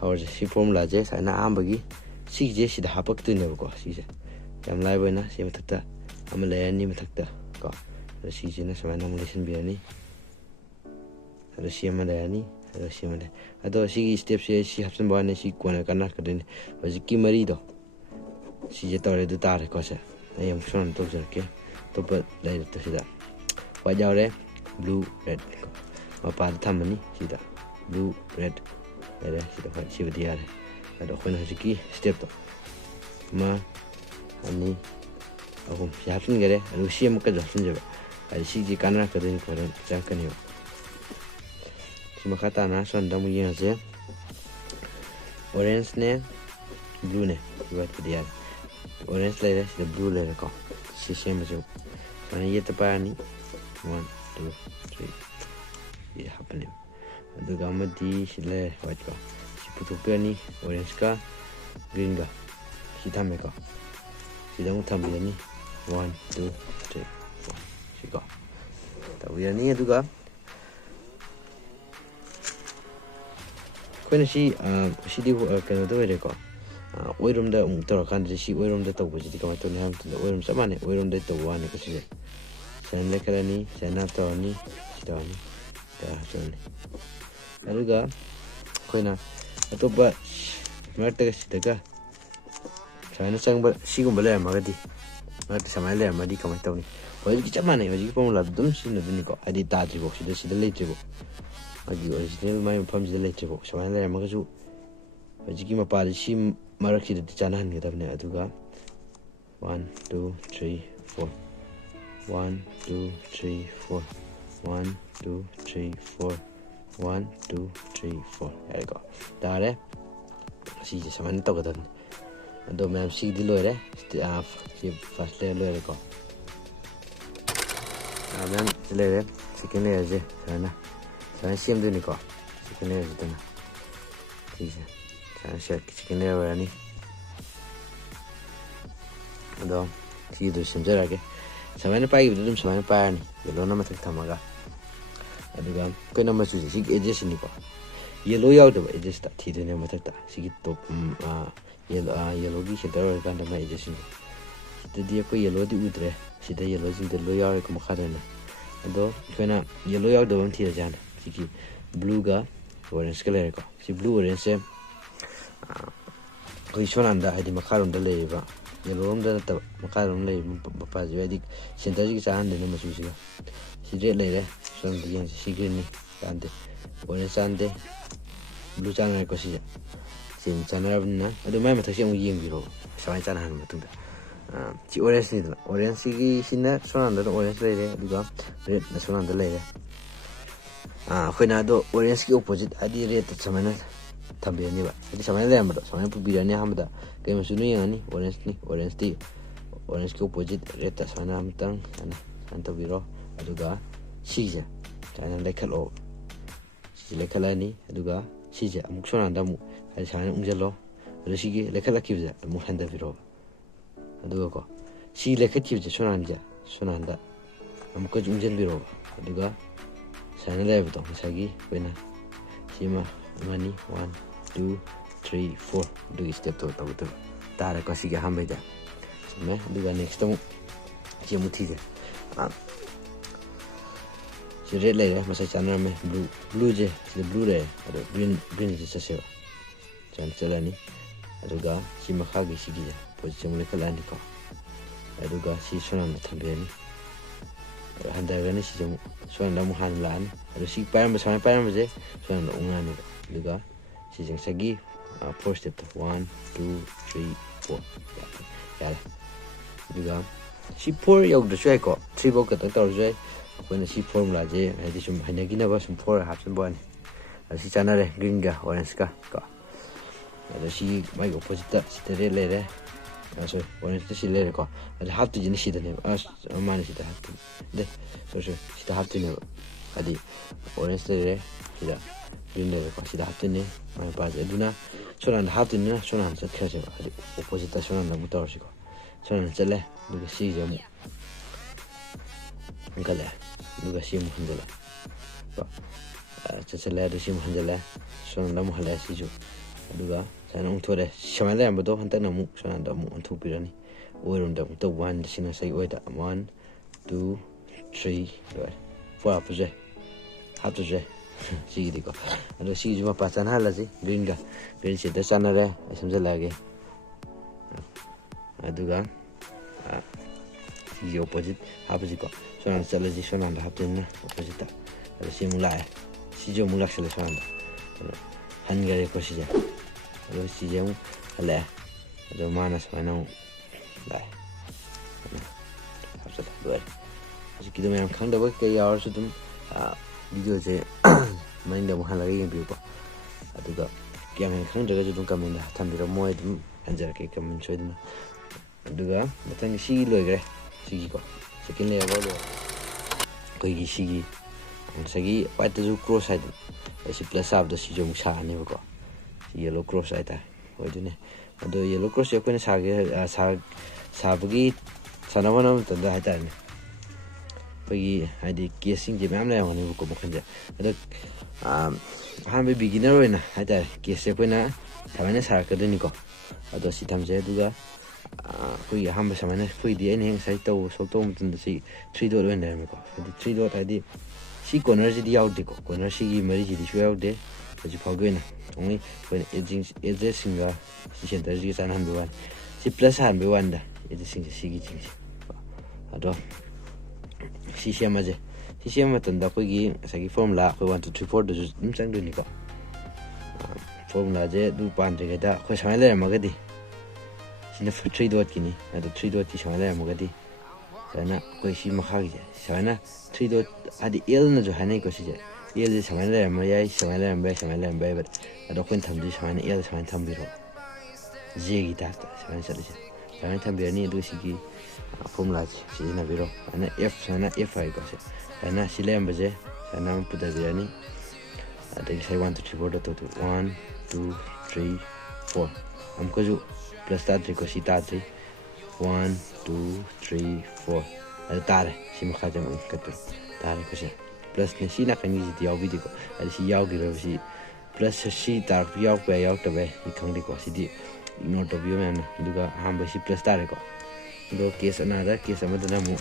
ꯍꯧꯔꯁꯦ ꯁꯤ ꯐꯣꯔꯃꯨꯂꯥꯁꯦ ꯁꯨꯃꯥꯏꯅ ꯑꯍꯥꯟꯕꯒꯤ ꯁꯤꯒꯤꯁꯦ ꯁꯤꯗ ꯍꯥꯞꯄꯛꯇꯣꯏꯅꯦꯕꯀꯣ ꯁꯤꯁꯦ ꯌꯥꯝ ꯂꯥꯏꯕ ꯑꯣꯏꯅ ꯁꯤ ꯃꯊꯛꯇ ꯑꯃ ꯂꯩꯔꯅꯤ ꯃꯊꯛꯇ ꯀꯣ ꯑꯗꯣ ꯁꯤꯁꯤꯅ ꯁꯨꯃꯥꯏꯅ ꯑꯃꯨꯛ ꯂꯩꯁꯤꯟꯕꯤꯔꯅꯤ ꯑꯗꯣ ꯁꯤ ꯑꯃ ꯂꯩꯔꯅꯤ ꯑꯗꯣ ꯁꯤ ꯑꯃ ꯂꯩ ꯑꯗꯣ ꯁꯤꯒꯤ ꯁ꯭ꯇꯦꯞꯁꯦ ꯁꯤ ꯍꯥꯞꯆꯤꯟꯕ ꯋꯥꯅꯤ ꯁꯤ ꯀꯣꯟꯅ ꯀꯥꯟꯅꯔꯛꯀꯗꯣꯏꯅꯤ ꯍꯧꯖꯤꯛꯀꯤ ꯃꯔꯤꯗꯣ ꯁꯤꯁꯦ ꯇꯧꯔꯦ ꯑꯗꯨ ꯇꯥꯔꯦꯀꯣ ꯁꯦ ꯑꯩ ꯑꯃꯨꯛ ꯁꯣꯝ ꯇꯧꯖꯔꯛꯀꯦ ꯑꯇꯣꯞꯄ ꯂꯩꯔꯛꯇ ꯁꯤꯗ ꯋꯥꯏꯠ ꯌꯥꯎꯔꯦ ꯕ꯭ꯂꯨ ꯔꯦꯠ ꯃꯄꯥꯗ ꯊꯝꯃꯅꯤ ꯁꯤꯗ ꯕ꯭ꯂꯨ ꯔꯦꯠ ꯂꯩꯔꯦ ꯁꯤꯗ ꯍꯣꯏ ꯁꯤꯕꯨꯗꯤ ꯌꯥꯔꯦ ꯑꯗꯣ ꯑꯩꯈꯣꯏꯅ ꯍꯧꯖꯤꯛꯀꯤ ꯁ꯭ꯇꯦꯞꯇꯣ ꯑꯃ ꯑꯅꯤ ꯑꯍꯨꯝ ꯁꯤ ꯍꯥꯞꯆꯤꯟꯈꯔꯦ ꯑꯗꯨꯒ ꯁꯤ ꯑꯃꯨꯛꯀꯁꯨ ꯍꯥꯞꯆꯤꯟꯖꯕ ꯍꯥꯏꯗꯤ ꯁꯤꯁꯦ ꯀꯥꯟꯅꯔꯛꯀꯗꯣꯏꯅꯤ ꯍꯣꯔꯦꯟ ꯆꯪꯉꯛꯀꯅꯦꯕ ꯁꯤ ꯃꯈꯥ ꯇꯥꯅ ꯁꯣꯝꯗ ꯑꯃꯨꯛ ꯌꯦꯡꯉꯁꯦ ꯑꯣꯔꯦꯟꯖꯅꯦ ꯕ꯭ꯂꯨꯅꯦ ꯋꯥꯏꯠꯄꯨꯗꯤ ꯌꯥꯔꯦ ꯑꯣꯔꯦꯟꯖ ꯂꯩꯔꯦ ꯁꯤꯗ ꯕ꯭ꯂꯨ ꯂꯩꯔꯦꯀꯣ ꯁꯤ ꯁꯦꯝꯕꯁꯨ ꯁꯨꯃꯥꯏꯅ ꯌꯦꯠꯇ ꯄꯥꯏꯔꯅꯤ 1 2 3 ꯁꯤ ꯍꯥꯞꯄꯅꯦꯕ ꯑꯗꯨꯒ ꯑꯃꯗꯤ ꯁꯤ ꯂꯩꯔꯦ ꯋꯥꯏꯠꯀꯣ ꯁꯤ ꯄꯨꯊꯣꯛꯄꯤꯔꯅꯤ ꯑꯣꯔꯦꯟꯖꯀ ꯒ꯭ꯔꯤꯟꯒ ꯁꯤ ꯊꯝꯃꯦꯀꯣ ꯁꯤꯗ ꯑꯃꯨꯛ ꯊꯝꯕꯤꯔꯅꯤ 1 2 3 4 ꯁꯤꯀꯣ ꯇꯧꯕꯤꯔꯅꯤ ꯑꯗꯨꯒ ꯑꯩꯈꯣꯏꯅ ꯁꯤꯗꯤ ꯀꯩꯅꯣꯗ ꯑꯣꯏꯔꯦꯀꯣ ꯑꯣꯏꯔꯣꯝꯗ ꯑꯃꯨꯛ ꯇꯧꯔꯀꯥꯟꯗꯗꯤ ꯁꯤ ꯑꯣꯏꯔꯣꯝꯗ ꯇꯧꯕꯁꯤꯗꯤ ꯀꯃꯥꯏꯅ ꯇꯧꯅꯤ ꯍꯥꯏꯕ ꯃꯇꯝꯗ ꯑꯣꯏꯔꯣꯝ ꯆꯞ ꯃꯥꯟꯅꯩ ꯑꯣꯏꯔꯣꯝꯗ ꯇꯧꯕ ꯋꯥꯅꯤꯀꯣ ꯁꯤꯁꯦ ꯁꯥꯏꯅ ꯂꯩꯈꯠꯂꯅꯤ ꯁꯥꯏꯅ ꯇꯧꯔꯅꯤ ꯁꯤ ꯇꯧꯔꯅꯤ ꯍꯥꯞꯆꯤꯜꯂꯅꯤ ꯑꯗꯨꯒ ꯑꯩꯈꯣꯏꯅ ꯑꯇꯣꯞꯄ ꯃꯔꯛꯇꯒ ꯁꯤꯗꯒ ꯁꯨꯃꯥꯏꯅ ꯆꯪꯕ ꯁꯤꯒꯨꯝꯕ ꯂꯩꯔꯝꯃꯒꯗꯤ ꯃꯔꯛꯇ ꯁꯨꯃꯥꯏꯅ ꯂꯩꯔꯝꯃꯗꯤ ꯀꯃꯥꯏꯅ ꯇꯧꯅꯤ ꯍꯧꯖꯤꯛꯀꯤ ꯆꯞ ꯃꯥꯟꯅꯩ ꯍꯧꯖꯤꯛꯀꯤ ꯐꯣꯔꯃꯨꯂꯥꯗꯨ ꯑꯗꯨꯝ ꯁꯤꯖꯤꯟꯅꯗꯣꯏꯅꯤꯀꯣ ꯍꯥꯏꯗꯤ ꯇꯥꯗ꯭ꯔꯤꯐꯥꯎ ꯁꯤꯗ ꯂꯩꯇ꯭ꯔꯤꯐꯥꯎ ꯃꯥꯒꯤ ꯑꯣꯔꯤꯖꯤꯅꯦꯜ ꯃꯥꯏ ꯃꯐꯝꯁꯤꯗ ꯂꯩꯇ꯭ꯔꯤꯐꯥꯎ ꯁꯨꯃꯥꯏꯅ ꯂꯩꯔꯝꯃꯒꯁꯨ ꯍꯧꯖꯤꯛꯀꯤ ꯃꯄꯥꯗꯤ ꯁꯤ ꯃꯔꯛꯁꯤꯗꯗꯤ ꯆꯥꯟꯅꯍꯟꯒꯗꯕꯅꯦ ꯑꯗꯨꯒ 1 2 3 4 1 2 3 4 1 2 3 4 1 2 3 4 ꯌꯥꯔꯦꯀꯣ ꯇꯥꯔꯦ ꯁꯤꯁꯦ ꯁꯨꯃꯥꯏꯅ ꯇꯧꯒꯗꯕꯅꯤ ꯑꯗꯣ ꯃꯌꯥꯝ ꯁꯤꯗꯤ ꯂꯣꯏꯔꯦ ꯁꯤ ꯐꯥꯔꯁ ꯂꯦꯌꯔ ꯂꯣꯏꯔꯦꯀꯣ ꯃꯌꯥꯝ ꯁꯤ ꯂꯩꯔꯦ ꯁꯦꯀꯦꯟ ꯂꯦꯌꯔꯁꯦ ꯁꯨꯃꯥꯏꯅ ꯁꯦꯝꯗꯣꯏꯅꯤꯀꯣ ꯁꯦꯀꯦꯟ ꯂꯦꯌꯔꯁꯤꯗꯅ ꯁꯤꯁꯦ ꯁꯨꯃꯥꯏꯅ ꯁꯦꯀꯦꯟ ꯂꯦꯌꯔ ꯑꯣꯏꯔꯅꯤ ꯑꯗꯣ ꯁꯤꯒꯤꯗꯨ ꯁꯦꯝꯖꯔꯛꯑꯒꯦ ꯁꯨꯃꯥꯏꯅ ꯄꯥꯏꯈꯤꯕꯗꯨ ꯑꯗꯨꯝ ꯁꯨꯃꯥꯏꯅ ꯄꯥꯏꯔꯅꯤ ꯌꯦꯜꯂꯣꯅ ꯃꯊꯛ ꯊꯝꯃꯒ ꯑꯗꯨꯒ ꯑꯩꯈꯣꯏꯅ ꯃꯆꯨꯁꯦ ꯁꯤꯒꯤ ꯑꯦꯗꯖꯁꯁꯤꯅꯤꯀꯣ ꯌꯦꯜꯂꯣ ꯌꯥꯎꯗꯕ ꯑꯦꯗꯖꯁꯇ ꯊꯤꯗꯣꯏꯅꯦꯕ ꯃꯊꯛꯇ ꯁꯤꯒꯤ ꯇꯣꯞ ꯌꯦꯜꯂꯣꯒꯤ ꯁꯦꯟꯇꯔ ꯑꯣꯏꯔꯀꯥꯟꯗ ꯃꯥꯏ ꯑꯦꯗꯖꯁꯁꯤꯡꯁꯦ ꯁꯤꯗꯗꯤ ꯑꯩꯈꯣꯏ ꯌꯦꯜꯂꯣꯗꯤ ꯎꯗ꯭ꯔꯦ ꯁꯤꯗ ꯌꯦꯜꯂꯣꯁꯤꯡꯗ ꯂꯣꯏ ꯌꯥꯎꯔꯦꯀꯣ ꯃꯈꯥꯗꯅ ꯑꯗꯣ ꯑꯩꯈꯣꯏꯅ ꯌꯦꯜꯂꯣ ꯌꯥꯎꯗꯕ ꯑꯃ ꯊꯤꯔꯁꯦ ꯍꯥꯟꯅ ꯁꯤꯒꯤ ꯕ꯭ꯂꯨꯒ ꯑꯣꯔꯦꯟꯖꯀ ꯂꯩꯔꯦꯀꯣ ꯁꯤ ꯕ꯭ꯂꯨ ꯑꯣꯔꯦꯟꯖꯁꯦ ꯑꯩꯈꯣꯏ ꯁꯣꯝꯅꯥꯀꯟꯗ ꯍꯥꯏꯗꯤ ꯃꯈꯥꯔꯣꯝꯗ ꯂꯩꯔꯤꯕ ꯌꯦꯜꯂꯣꯔꯣꯝꯗ ꯅꯠꯇꯕ ꯃꯈꯥꯔꯣꯝ ꯂꯩꯔꯤꯕ ꯃꯄꯥꯁꯤ ꯍꯥꯏꯗꯤ ꯁꯦꯟꯇꯔꯁꯤꯒ ꯆꯥꯍꯟꯗꯣꯏꯅꯦ ꯃꯆꯨꯁꯤꯒ ꯁꯤ ꯔꯦꯠ ꯂꯩꯔꯦ ꯁꯣꯝꯗ ꯌꯦꯡꯁꯤ ꯁꯤ ꯒ꯭ꯔꯤꯟꯅꯤ ꯆꯥꯟꯗꯦ ꯑꯣꯔꯦꯟꯖ ꯆꯥꯟꯗꯦ ꯕ꯭ꯂꯨ ꯆꯥꯟꯅꯔꯦꯀꯣ ꯁꯤꯁꯦ ꯁꯤ ꯆꯥꯟꯅꯔꯕꯅꯤꯅ ꯑꯗꯨ ꯃꯥꯏ ꯃꯊꯛꯁꯤ ꯑꯃꯨꯛ ꯌꯦꯡꯕꯤꯔꯣ ꯁꯨꯃꯥꯏꯅ ꯆꯥꯟꯅꯍꯟꯕ ꯃꯇꯨꯡꯗ ꯁꯤ ꯑꯣꯔꯦꯟꯖꯅꯤꯗꯅ ꯑꯣꯔꯦꯟꯖꯁꯤꯅ ꯁꯣꯝꯅꯥꯀꯟꯗ ꯑꯣꯔꯦꯟꯖ ꯂꯩꯔꯦ ꯑꯗꯨꯒ ꯔꯦꯠꯅ ꯁꯣꯝꯅꯥꯀꯟꯗ ꯂꯩꯔꯦ ꯑꯩꯈꯣꯏꯅ ꯑꯗꯣ ꯑꯣꯔꯦꯟꯖꯀꯤ ꯑꯣꯄꯣꯖꯤꯠ ꯍꯥꯏꯗꯤ ꯔꯦꯠꯇ ꯁꯨꯃꯥꯏꯅ ꯊꯝꯕꯤꯔꯅꯤꯕ ꯍꯥꯏꯗꯤ ꯁꯨꯃꯥꯏꯅ ꯂꯩꯔꯝꯕꯗꯣ ꯁꯨꯃꯥꯏꯅ ꯄꯨꯕꯤꯔꯅꯤ ꯑꯍꯥꯟꯕꯗ ꯀꯩ ꯃꯆꯨꯅꯣ ꯌꯦꯡꯉꯅꯤ ꯑꯣꯔꯦꯟꯖꯅꯤ ꯑꯣꯔꯦꯟꯖꯇꯤ ꯑꯣꯔꯦꯟꯖꯀꯤ ꯑꯣꯄꯣꯖꯤꯠ ꯔꯦꯠꯇ ꯁꯨꯃꯥꯏꯅ ꯑꯃꯨꯛꯇꯪ ꯁꯨꯃꯥꯏꯅ ꯇꯧꯕꯤꯔꯣ ꯑꯗꯨꯒ ꯁꯤꯁꯦ ꯁꯨꯃꯥꯏꯅ ꯂꯩꯈꯠꯂꯣ ꯁꯤꯁꯦ ꯂꯩꯈꯠꯂꯛꯑꯅꯤ ꯑꯗꯨꯒ ꯁꯤꯁꯦ ꯑꯃꯨꯛ ꯁꯣꯝꯅꯥꯀꯟꯗ ꯑꯃꯨꯛ ꯍꯥꯏꯗꯤ ꯁꯨꯃꯥꯏꯅ ꯎꯪꯁꯤꯜꯂꯣ ꯑꯗꯨ ꯁꯤꯒꯤ ꯂꯩꯈꯠꯂꯛꯈꯤꯕꯁꯦ ꯑꯃꯨꯛ ꯍꯟꯊꯕꯤꯔꯣ ꯑꯗꯨꯒꯀꯣ ꯁꯤ ꯂꯩꯈꯠꯈꯤꯕꯁꯦ ꯁꯣꯅꯥꯟꯗ ꯑꯃꯨꯛꯀ ꯌꯨꯡꯁꯤꯟꯕꯤꯔꯣꯕ ꯑꯗꯨꯒ ꯁꯨꯃꯥꯏꯅ ꯂꯩꯕꯗꯣ ꯉꯁꯥꯏꯒꯤ ꯑꯩꯈꯣꯏꯅ ꯁꯤꯃ ꯑꯃꯅꯤ 1 2 3 4 ꯑꯗꯨꯒꯤ ꯁ꯭ꯇꯦꯞꯇꯣ ꯇꯧꯒꯗꯕ ꯇꯥꯔꯦꯀꯣ ꯁꯤꯒꯤ ꯑꯍꯥꯟꯕꯩꯗ ꯆꯨꯝꯃꯦ ꯑꯗꯨꯒ ꯅꯦꯛꯁꯇ ꯑꯃꯨꯛ ꯁꯤ ꯑꯃꯨꯛ ꯊꯤꯁꯦ ꯁꯤ ꯔꯦꯗ ꯂꯩꯔꯦ ꯃꯁꯛ ꯆꯥꯟꯅꯔꯝꯃꯦ ꯕ꯭ꯂꯨꯁꯦ ꯁꯤꯗ ꯕ꯭ꯂꯨ ꯂꯩꯔꯦ ꯑꯗꯣ ꯒ꯭ꯔꯤꯟꯁꯦ ꯆꯠꯁꯦꯕ ꯁꯨꯃꯥꯏꯅ ꯆꯠꯂꯅꯤ ꯑꯗꯨꯒ ꯁꯤ ꯃꯈꯥꯒꯤ ꯁꯤꯒꯤꯁꯦ ꯄꯣꯖꯤꯁꯟ ꯑꯃꯨꯛ ꯂꯦꯞꯈꯠꯂꯛꯑꯅꯤꯀꯣ ꯑꯗꯨꯒ ꯁꯤ ꯁꯣꯅꯥꯟꯗ ꯊꯝꯕꯤꯔꯅꯤ ꯍꯟꯊꯔꯒꯅꯤ ꯁꯤꯁꯦ ꯑꯃꯨꯛ ꯁꯣꯅꯥꯟꯗ ꯑꯃꯨꯛ ꯍꯥꯟꯅ ꯂꯥꯛꯑꯅꯤ ꯑꯗꯣ ꯁꯤ ꯁꯨꯃꯥꯏꯅ ꯄꯥꯏꯔꯝꯕꯁꯦ ꯁꯣꯅꯥꯟꯗ ꯑꯣꯉꯛꯑꯅꯤꯕ ꯑꯗꯨꯒ ꯁꯤꯁꯦ ꯉꯁꯥꯏꯒꯤ 4 ꯁ꯭ꯇꯦꯞꯇꯣ 1 2 3 4 ꯌꯥꯔꯦ ꯑꯗꯨꯒ ꯁꯤ 4 ꯌꯧꯗ꯭ꯔꯁꯨ ꯌꯥꯏꯀꯣ 3 ꯐꯥꯎ ꯈꯛꯇꯪ ꯇꯧꯔꯁꯨ ꯌꯥꯏ ꯑꯩꯈꯣꯏꯅ ꯁꯤ ꯐꯣꯔꯃꯨꯂꯥꯁꯦ ꯍꯥꯏꯗꯤ ꯁꯨꯝ ꯍꯩꯅꯈꯤꯅꯕ ꯁꯨꯝ 4 ꯍꯥꯞꯆꯤꯟꯕ ꯋꯥꯅꯤ ꯑꯗꯣ ꯁꯤ ꯆꯥꯟꯅꯔꯦ ꯒ꯭ꯔꯤꯟꯒ ꯑꯣꯔꯦꯟꯖꯀ ꯀꯣ ꯑꯗꯣ ꯁꯤ ꯃꯥꯒꯤ ꯑꯣꯄꯣꯖꯤꯠꯇ ꯁꯤꯗ ꯔꯦꯗ ꯂꯩꯔꯦ ꯁꯣꯔꯤ ꯑꯣꯔꯦꯟꯖꯇ ꯁꯤ ꯂꯩꯔꯦꯀꯣ ꯑꯗꯣ ꯍꯥꯞꯇꯣꯏꯁꯤꯅ ꯁꯤꯗꯅꯦꯕ ꯃꯥꯅ ꯁꯤꯗ ꯍꯥꯞꯇꯣꯏꯅꯦ ꯁꯣꯔꯤ ꯁꯤꯗ ꯍꯥꯞꯇꯣꯏꯅꯦꯕ ꯍꯥꯏꯗꯤ ꯑꯣꯔꯦꯟꯖ ꯂꯩꯔꯦ ꯁꯤꯗ ꯒ꯭ꯔꯤꯟ ꯂꯩꯔꯦꯀꯣ ꯁꯤꯗ ꯍꯥꯞꯇꯣꯏꯅꯦ ꯃꯥꯏ ꯄꯥꯁꯦ ꯑꯗꯨꯅ ꯁꯣꯅꯥꯟꯗ ꯍꯥꯞꯇꯣꯏꯅꯤꯅ ꯁꯣꯅꯥꯟꯗ ꯆꯠꯈ꯭ꯔꯁꯦꯕ ꯍꯥꯏꯗꯤ ꯑꯣꯄꯣꯖꯤꯠꯇ ꯁꯣꯅꯥꯟꯗ ꯑꯃꯨꯛ ꯇꯧꯔꯁꯤꯀꯣ ꯁꯣꯅꯥꯟꯗ ꯆꯠꯂꯦ ꯑꯗꯨꯒ ꯁꯤꯁꯦ ꯑꯃꯨꯛ ꯍꯟꯒꯠꯂꯛꯑꯦ ꯑꯗꯨꯒ ꯁꯤ ꯑꯃꯨꯛ ꯍꯟꯖꯜꯂꯦ ꯀꯣ ꯆꯠꯁꯜꯂꯦ ꯑꯗꯨ ꯁꯤ ꯑꯃꯨꯛ ꯍꯟꯖꯜꯂꯦ ꯁꯣꯅꯥꯟꯗ ꯑꯃꯨꯛ ꯍꯜꯂꯛꯑꯦ ꯁꯤꯁꯨ ꯑꯗꯨꯒ ꯁꯨꯃꯥꯏꯅ ꯑꯃꯨꯛ ꯊꯣꯛꯑꯦ ꯁꯨꯃꯥꯏꯅ ꯂꯩꯔꯝꯕꯗꯣ ꯍꯟꯗꯛꯅ ꯑꯃꯨꯛ ꯁꯣꯅꯥꯟꯗ ꯑꯃꯨꯛ ꯑꯣꯟꯊꯣꯛꯄꯤꯔꯅꯤ ꯑꯣꯏꯔꯣꯝꯗ ꯑꯃꯨꯛ ꯇꯧꯕ ꯋꯥꯅꯤꯗ ꯁꯤꯅ ꯉꯁꯥꯏ ꯑꯣꯏꯗ 1 2 3 ꯂꯣꯏꯔꯦ 4 ꯍꯥꯞꯄꯁꯨ ꯌꯥꯏ ꯍꯥꯞꯇ꯭ꯔꯁꯨ ꯌꯥꯏ ꯁꯤꯒꯤꯗꯤꯀꯣ ꯑꯗꯣ ꯁꯤꯒꯤꯁꯨ ꯃꯄꯥ ꯆꯥꯟꯅꯍꯜꯂꯁꯤ ꯒ꯭ꯔꯤꯟ ꯁꯤꯗ ꯆꯥꯟꯅꯔꯦ ꯑꯩ ꯁꯦꯝꯖꯤꯜꯂꯛꯑꯒꯦ ꯑꯗꯨꯒ ꯁꯤꯒꯤ ꯑꯣꯄꯣꯖꯤꯠ ꯍꯥꯞꯄꯁꯤꯀꯣ ꯁꯣꯅꯥꯟꯗ ꯆꯠꯂꯁꯤ ꯁꯣꯅꯥꯟꯗ ꯍꯥꯞꯇꯣꯏꯅꯤꯅ ꯑꯣꯄꯣꯖꯤꯠꯇ ꯑꯗꯣ ꯁꯤ ꯑꯃꯨꯛ ꯂꯥꯛꯑꯦ ꯁꯤꯁꯨ ꯑꯃꯨꯛ ꯂꯥꯛꯁꯜꯂꯦ ꯁꯣꯅꯥꯟꯗ ꯑꯗꯣ ꯍꯟꯈꯔꯦꯀꯣ ꯁꯤꯁꯦ ꯑꯗꯣ ꯁꯤꯁꯦ ꯑꯃꯨꯛ ꯍꯜꯂꯛꯑꯦ ꯑꯗꯣ ꯃꯥꯅ ꯁꯨꯃꯥꯏꯅ ꯑꯃꯨꯛ ꯂꯥꯛꯑꯦ ꯍꯥꯞꯆꯜꯂꯦ ꯂꯣꯏꯔꯦ ꯍꯧꯖꯤꯛꯀꯤꯗꯣ ꯃꯌꯥꯝ ꯈꯪꯗꯕ ꯀꯩ ꯌꯥꯎꯔꯁꯨ ꯑꯗꯨꯝ ꯚꯤꯗꯤꯑꯣꯁꯦ ꯃꯅꯤꯡꯗ ꯑꯃꯨꯛ ꯍꯜꯂꯒ ꯌꯦꯡꯕꯤꯌꯨꯀꯣ ꯑꯗꯨꯒ ꯀꯌꯥꯝ ꯍꯦꯟꯅ ꯈꯪꯗ꯭ꯔꯒꯁꯨ ꯑꯗꯨꯝ ꯀꯃꯦꯟꯗ ꯊꯝꯕꯤꯔꯝꯃꯣ ꯑꯩ ꯑꯗꯨꯝ ꯍꯟꯖꯔꯛꯀꯦ ꯀꯃꯦꯟ ꯁꯣꯏꯗꯅ ꯑꯗꯨꯒ ꯃꯊꯪꯒꯤ ꯁꯤꯒꯤ ꯂꯣꯏꯈ꯭ꯔꯦ ꯁꯤꯒꯤꯀꯣ ꯁꯦꯀꯦꯟ ꯂꯦꯌꯔ ꯐꯥꯎ ꯂꯣꯏꯔꯦ ꯑꯩꯈꯣꯏꯒꯤ ꯁꯤꯒꯤ ꯉꯁꯥꯏꯒꯤ ꯋꯥꯏꯠꯇꯁꯨ ꯀ꯭ꯔꯣꯁ ꯍꯥꯏꯗꯅ ꯁꯤ ꯄ꯭ꯂꯁ ꯍꯥꯞꯕꯗꯣ ꯁꯤꯁꯨ ꯑꯃꯨꯛ ꯁꯥꯔꯅꯦꯕꯀꯣ ꯁꯤ ꯌꯦꯜꯂꯣ ꯀ꯭ꯔꯣꯁ ꯍꯥꯏꯇꯥꯔꯦ ꯑꯣꯏꯗꯣꯏꯅꯦ ꯑꯗꯣ ꯌꯦꯜꯂꯣ ꯀ꯭ꯔꯣꯁꯁꯦ ꯑꯩꯈꯣꯏꯅ ꯁꯥꯕꯒꯤ ꯁꯥꯟꯅꯕ ꯍꯣꯠꯅꯕ ꯃꯇꯝꯗ ꯍꯥꯏꯇꯥꯔꯦꯅꯦ ꯑꯩꯈꯣꯏꯒꯤ ꯍꯥꯏꯗꯤ ꯀꯦꯁꯁꯤꯡꯁꯦ ꯃꯌꯥꯝ ꯂꯩꯔꯝꯒꯅꯦꯕꯀꯣ ꯃꯈꯜꯁꯦ ꯑꯗꯣ ꯑꯍꯥꯟꯕ ꯕꯤꯒꯤꯅꯔ ꯑꯣꯏꯅ ꯍꯥꯏꯇꯥꯔꯦ ꯀꯦꯁꯁꯦ ꯑꯩꯈꯣꯏꯅ ꯁꯨꯃꯥꯏꯅ ꯁꯥꯔꯛꯀꯗꯣꯏꯅꯤꯀꯣ ꯑꯗꯣ ꯁꯤ ꯊꯝꯖꯩ ꯑꯗꯨꯒ ꯑꯩꯈꯣꯏꯒꯤ ꯑꯍꯥꯟꯕ ꯁꯨꯃꯥꯏꯅ ꯑꯩꯈꯣꯏꯒꯤꯗꯤ ꯑꯩꯅ ꯉꯁꯥꯏ ꯁꯣꯜꯕ ꯇꯧꯕ ꯃꯇꯝꯗ ꯁꯤ 3 ꯗꯣꯠ ꯑꯣꯏꯅ ꯂꯩꯔꯝꯃꯦꯀꯣ ꯍꯥꯏꯗꯤ 3 ꯗꯣꯠ ꯍꯥꯏꯗꯤ ꯁꯤ ꯀꯣꯔꯅꯔꯁꯤꯗꯤ ꯌꯥꯎꯗꯦꯀꯣ ꯀꯣꯔꯅꯔ ꯁꯤꯒꯤ ꯃꯔꯤꯁꯤꯗꯤ ꯁꯨ ꯌꯥꯎꯗꯦ ꯍꯧꯖꯤꯛ ꯐꯥꯎꯒꯤ ꯑꯣꯏꯅ ꯑꯣꯡꯂꯤ ꯑꯩꯈꯣꯏꯅ ꯑꯦꯗꯖꯦꯁꯁꯤꯡꯒ ꯁꯤ ꯁꯦꯟꯇꯔꯁꯤꯒ ꯆꯥꯟꯅꯍꯟꯕ ꯋꯥꯅꯤ ꯁꯤ ꯄ꯭ꯂꯁ ꯍꯥꯟꯕꯒꯤ ꯋꯥꯅꯤꯗ ꯑꯦꯗꯖꯦꯁꯁꯤꯡꯁꯦ ꯁꯤꯒꯤꯁꯤꯡꯁꯦ ꯑꯗꯣ ꯁꯤ ꯁꯦꯝꯃꯁꯦ ꯁꯤ ꯁꯦꯝꯕ ꯃꯇꯝꯗ ꯑꯩꯈꯣꯏꯒꯤ ꯉꯁꯥꯏꯒꯤ ꯐꯣꯔꯃꯨꯂꯥ ꯑꯩꯈꯣꯏ 1 2 3 4ꯗꯁꯨ ꯑꯗꯨꯝ ꯆꯪꯗꯣꯏꯅꯤꯀꯣ ꯐꯣꯔꯃꯨꯂꯥꯁꯦ ꯑꯗꯨ ꯄꯥꯟꯗ꯭ꯔꯤꯉꯩꯗ ꯑꯩꯈꯣꯏ ꯁꯨꯃꯥꯏꯅ ꯂꯩꯔꯝꯃꯒꯗꯤ ꯁꯤꯅ 3 ꯗꯣꯠꯀꯤꯅꯤ ꯑꯗꯣ 3 ꯗꯣꯠꯀꯤ ꯁꯨꯃꯥꯏꯅ ꯂꯩꯔꯝꯃꯒꯗꯤ ꯁꯨꯃꯥꯏꯅ ꯑꯩꯈꯣꯏ ꯁꯤ ꯃꯈꯥꯒꯤꯁꯦ ꯁꯨꯃꯥꯏꯅ 3 ꯗꯣꯠ ꯍꯥꯏꯗꯤ ꯑꯦꯜꯅꯁꯨ ꯍꯥꯏꯅꯩꯀꯣ ꯁꯤꯁꯦ ꯑꯦꯜꯁꯦ ꯁꯨꯃꯥꯏꯅ ꯂꯩꯔꯝꯕꯌꯥꯏ ꯁꯨꯃꯥꯏꯅ ꯂꯩꯔꯝꯕ ꯌꯥꯏ ꯁꯨꯃꯥꯏꯅ ꯂꯩꯔꯝꯕ ꯌꯥꯏ ꯑꯗꯣ ꯑꯩꯈꯣꯏꯅ ꯊꯝꯗꯣꯏꯁꯤ ꯁꯨꯃꯥꯏꯅ ꯑꯦꯜ ꯁꯨꯃꯥꯏꯅ ꯊꯝꯕꯤꯔꯣ ꯖꯦꯒꯤ ꯇꯥꯏꯞꯇ ꯁꯨꯃꯥꯏꯅ ꯆꯠꯂꯤꯁꯦ ꯁꯨꯃꯥꯏꯅ ꯊꯝꯕꯤꯔꯅꯤ ꯑꯗꯨꯒ ꯁꯤꯒꯤ ꯐꯣꯔꯃꯨꯂꯥꯁꯦ ꯁꯤꯖꯤꯟꯅꯕꯤꯔꯣ ꯁꯨꯃꯥꯏꯅ ꯁꯨꯃꯥꯏꯅ F ꯍꯥꯏꯀꯣ ꯁꯦ ꯁꯨꯃꯥꯏꯅ ꯁꯤ ꯂꯩꯔꯝꯕꯁꯦ ꯁꯨꯃꯥꯏꯅ ꯑꯃꯨꯛ ꯄꯨꯊꯕꯤꯔꯅꯤ ꯑꯗꯒꯤ ꯉꯁꯥꯏ 1 2 3 4ꯗ ꯇꯧꯗꯣꯏ 1 2 3 4 ꯑꯃꯨꯛꯀꯁꯨ ꯄ꯭ꯂꯁ ꯇꯥꯗ꯭ꯔꯤꯀꯣ ꯁꯤ ꯇꯥꯗ꯭ꯔꯤ 1 2 3 4 ꯑꯗꯨ ꯇꯥꯔꯦ ꯁꯤ ꯃꯈꯥꯁꯦ ꯑꯃꯨꯛ ꯀꯠꯄꯤꯔꯣ ꯇꯥꯔꯦꯀꯣ ꯁꯦ ꯄ꯭ꯂꯁꯅꯦ ꯁꯤ ꯅꯥꯀꯟꯒꯤꯁꯤꯗꯤ ꯌꯥꯎꯕꯤꯗꯦꯀꯣ ꯍꯥꯏꯗꯤ ꯁꯤ ꯌꯥꯎꯈꯤꯔꯣꯏꯕ ꯁꯤ ꯄ꯭ꯂꯁ ꯁꯤ ꯇꯥꯔꯛꯄ ꯌꯥꯎꯔꯛꯄ ꯌꯥꯏ ꯌꯥꯎꯔꯛꯇꯕ ꯌꯥꯏ ꯁꯤ ꯈꯪꯗꯦꯀꯣ ꯁꯤꯗꯤ ꯏꯒꯅꯣꯔ ꯇꯧꯕꯤꯌꯣ ꯃꯌꯥꯝꯅ ꯑꯗꯨꯒ ꯑꯍꯥꯟꯕ ꯁꯤ ꯄ꯭ꯂꯁ ꯇꯥꯔꯦꯀꯣ ꯑꯗꯣ ꯀꯦꯁ ꯑꯃꯗꯅ ꯑꯃꯨꯛ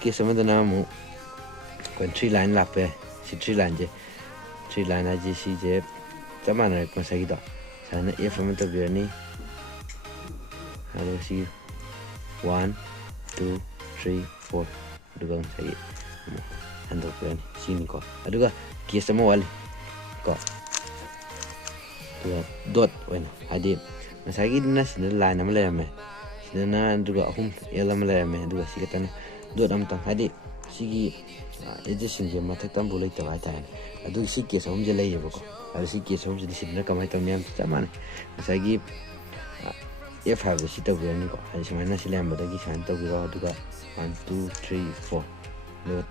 ꯀꯦꯁ ꯑꯃꯗꯅ ꯑꯃꯨꯛ ꯑꯩꯈꯣꯏ 3 ꯂꯥꯏꯟ ꯂꯥꯛꯄ ꯌꯥꯏ ꯁꯤ 3 ꯂꯥꯏꯟꯁꯦ 3 ꯂꯥꯏꯟ ꯍꯥꯏꯁꯦ ꯁꯤꯁꯦ ꯆꯞ ꯃꯥꯟꯅꯔꯦ ꯉꯁꯥꯏꯒꯤꯗꯣ ꯁꯨꯃꯥꯏꯅ F ꯑꯃ ꯇꯧꯕꯤꯔꯅꯤ ꯑꯗꯨꯒ ꯁꯤ 1 2 3 4 ꯑꯗꯨꯒ ꯉꯁꯥꯏꯒꯤ ꯑꯃꯨꯛ ꯍꯟꯗꯣꯛꯄꯤꯔꯅꯤ ꯁꯤꯅꯤꯀꯣ ꯑꯗꯨꯒ ꯀꯦꯁ ꯑꯃ ꯋꯥꯠꯂꯤ ꯀꯣ ꯑꯗꯨꯒ ꯗꯣꯠ ꯑꯣꯏꯅ ꯍꯥꯏꯗꯤ ꯉꯁꯥꯏꯒꯤꯗꯨꯅ ꯁꯤꯗ ꯂꯥꯏꯟ ꯑꯃ ꯂꯩꯔꯝꯃꯦ ꯁꯤꯗꯅ ꯑꯗꯨꯒ 3 L ꯑꯃ ꯂꯩꯔꯝꯃꯦ ꯑꯗꯨꯒ ꯁꯤ ꯈꯛꯇꯅ ꯗꯣꯠ ꯑꯃꯇꯪ ꯍꯥꯏꯗꯤ ꯁꯤꯒꯤ ꯑꯦꯗꯖꯦꯁꯁꯤꯡꯁꯦ ꯃꯊꯛꯇ ꯑꯃꯐꯥꯎ ꯂꯩꯇꯕ ꯍꯥꯏꯇꯥꯔꯦꯅꯦ ꯑꯗꯨꯒꯤ ꯁꯤ ꯀꯦꯁ ꯑꯍꯨꯝꯁꯦ ꯂꯩꯌꯦꯕꯀꯣ ꯑꯗꯣ ꯁꯤ ꯀꯦꯁ ꯑꯍꯨꯝꯁꯤꯗꯤ ꯁꯤꯗꯅ ꯀꯃꯥꯏꯅ ꯇꯧꯅꯤ ꯌꯥꯝ ꯆꯞ ꯃꯥꯟꯅꯩ ꯉꯁꯥꯏꯒꯤ F ꯍꯥꯏꯕꯗꯣ ꯁꯤ ꯇꯧꯕꯤꯔꯅꯤꯀꯣ ꯍꯥꯏꯗꯤ ꯁꯨꯃꯥꯏꯅ ꯁꯤ ꯂꯩꯔꯝꯕꯗꯒꯤ ꯁꯨꯃꯥꯏꯅ ꯇꯧꯕꯤꯔꯣ ꯑꯗꯨꯒ 1 2 3 4 ꯑꯗꯨꯒ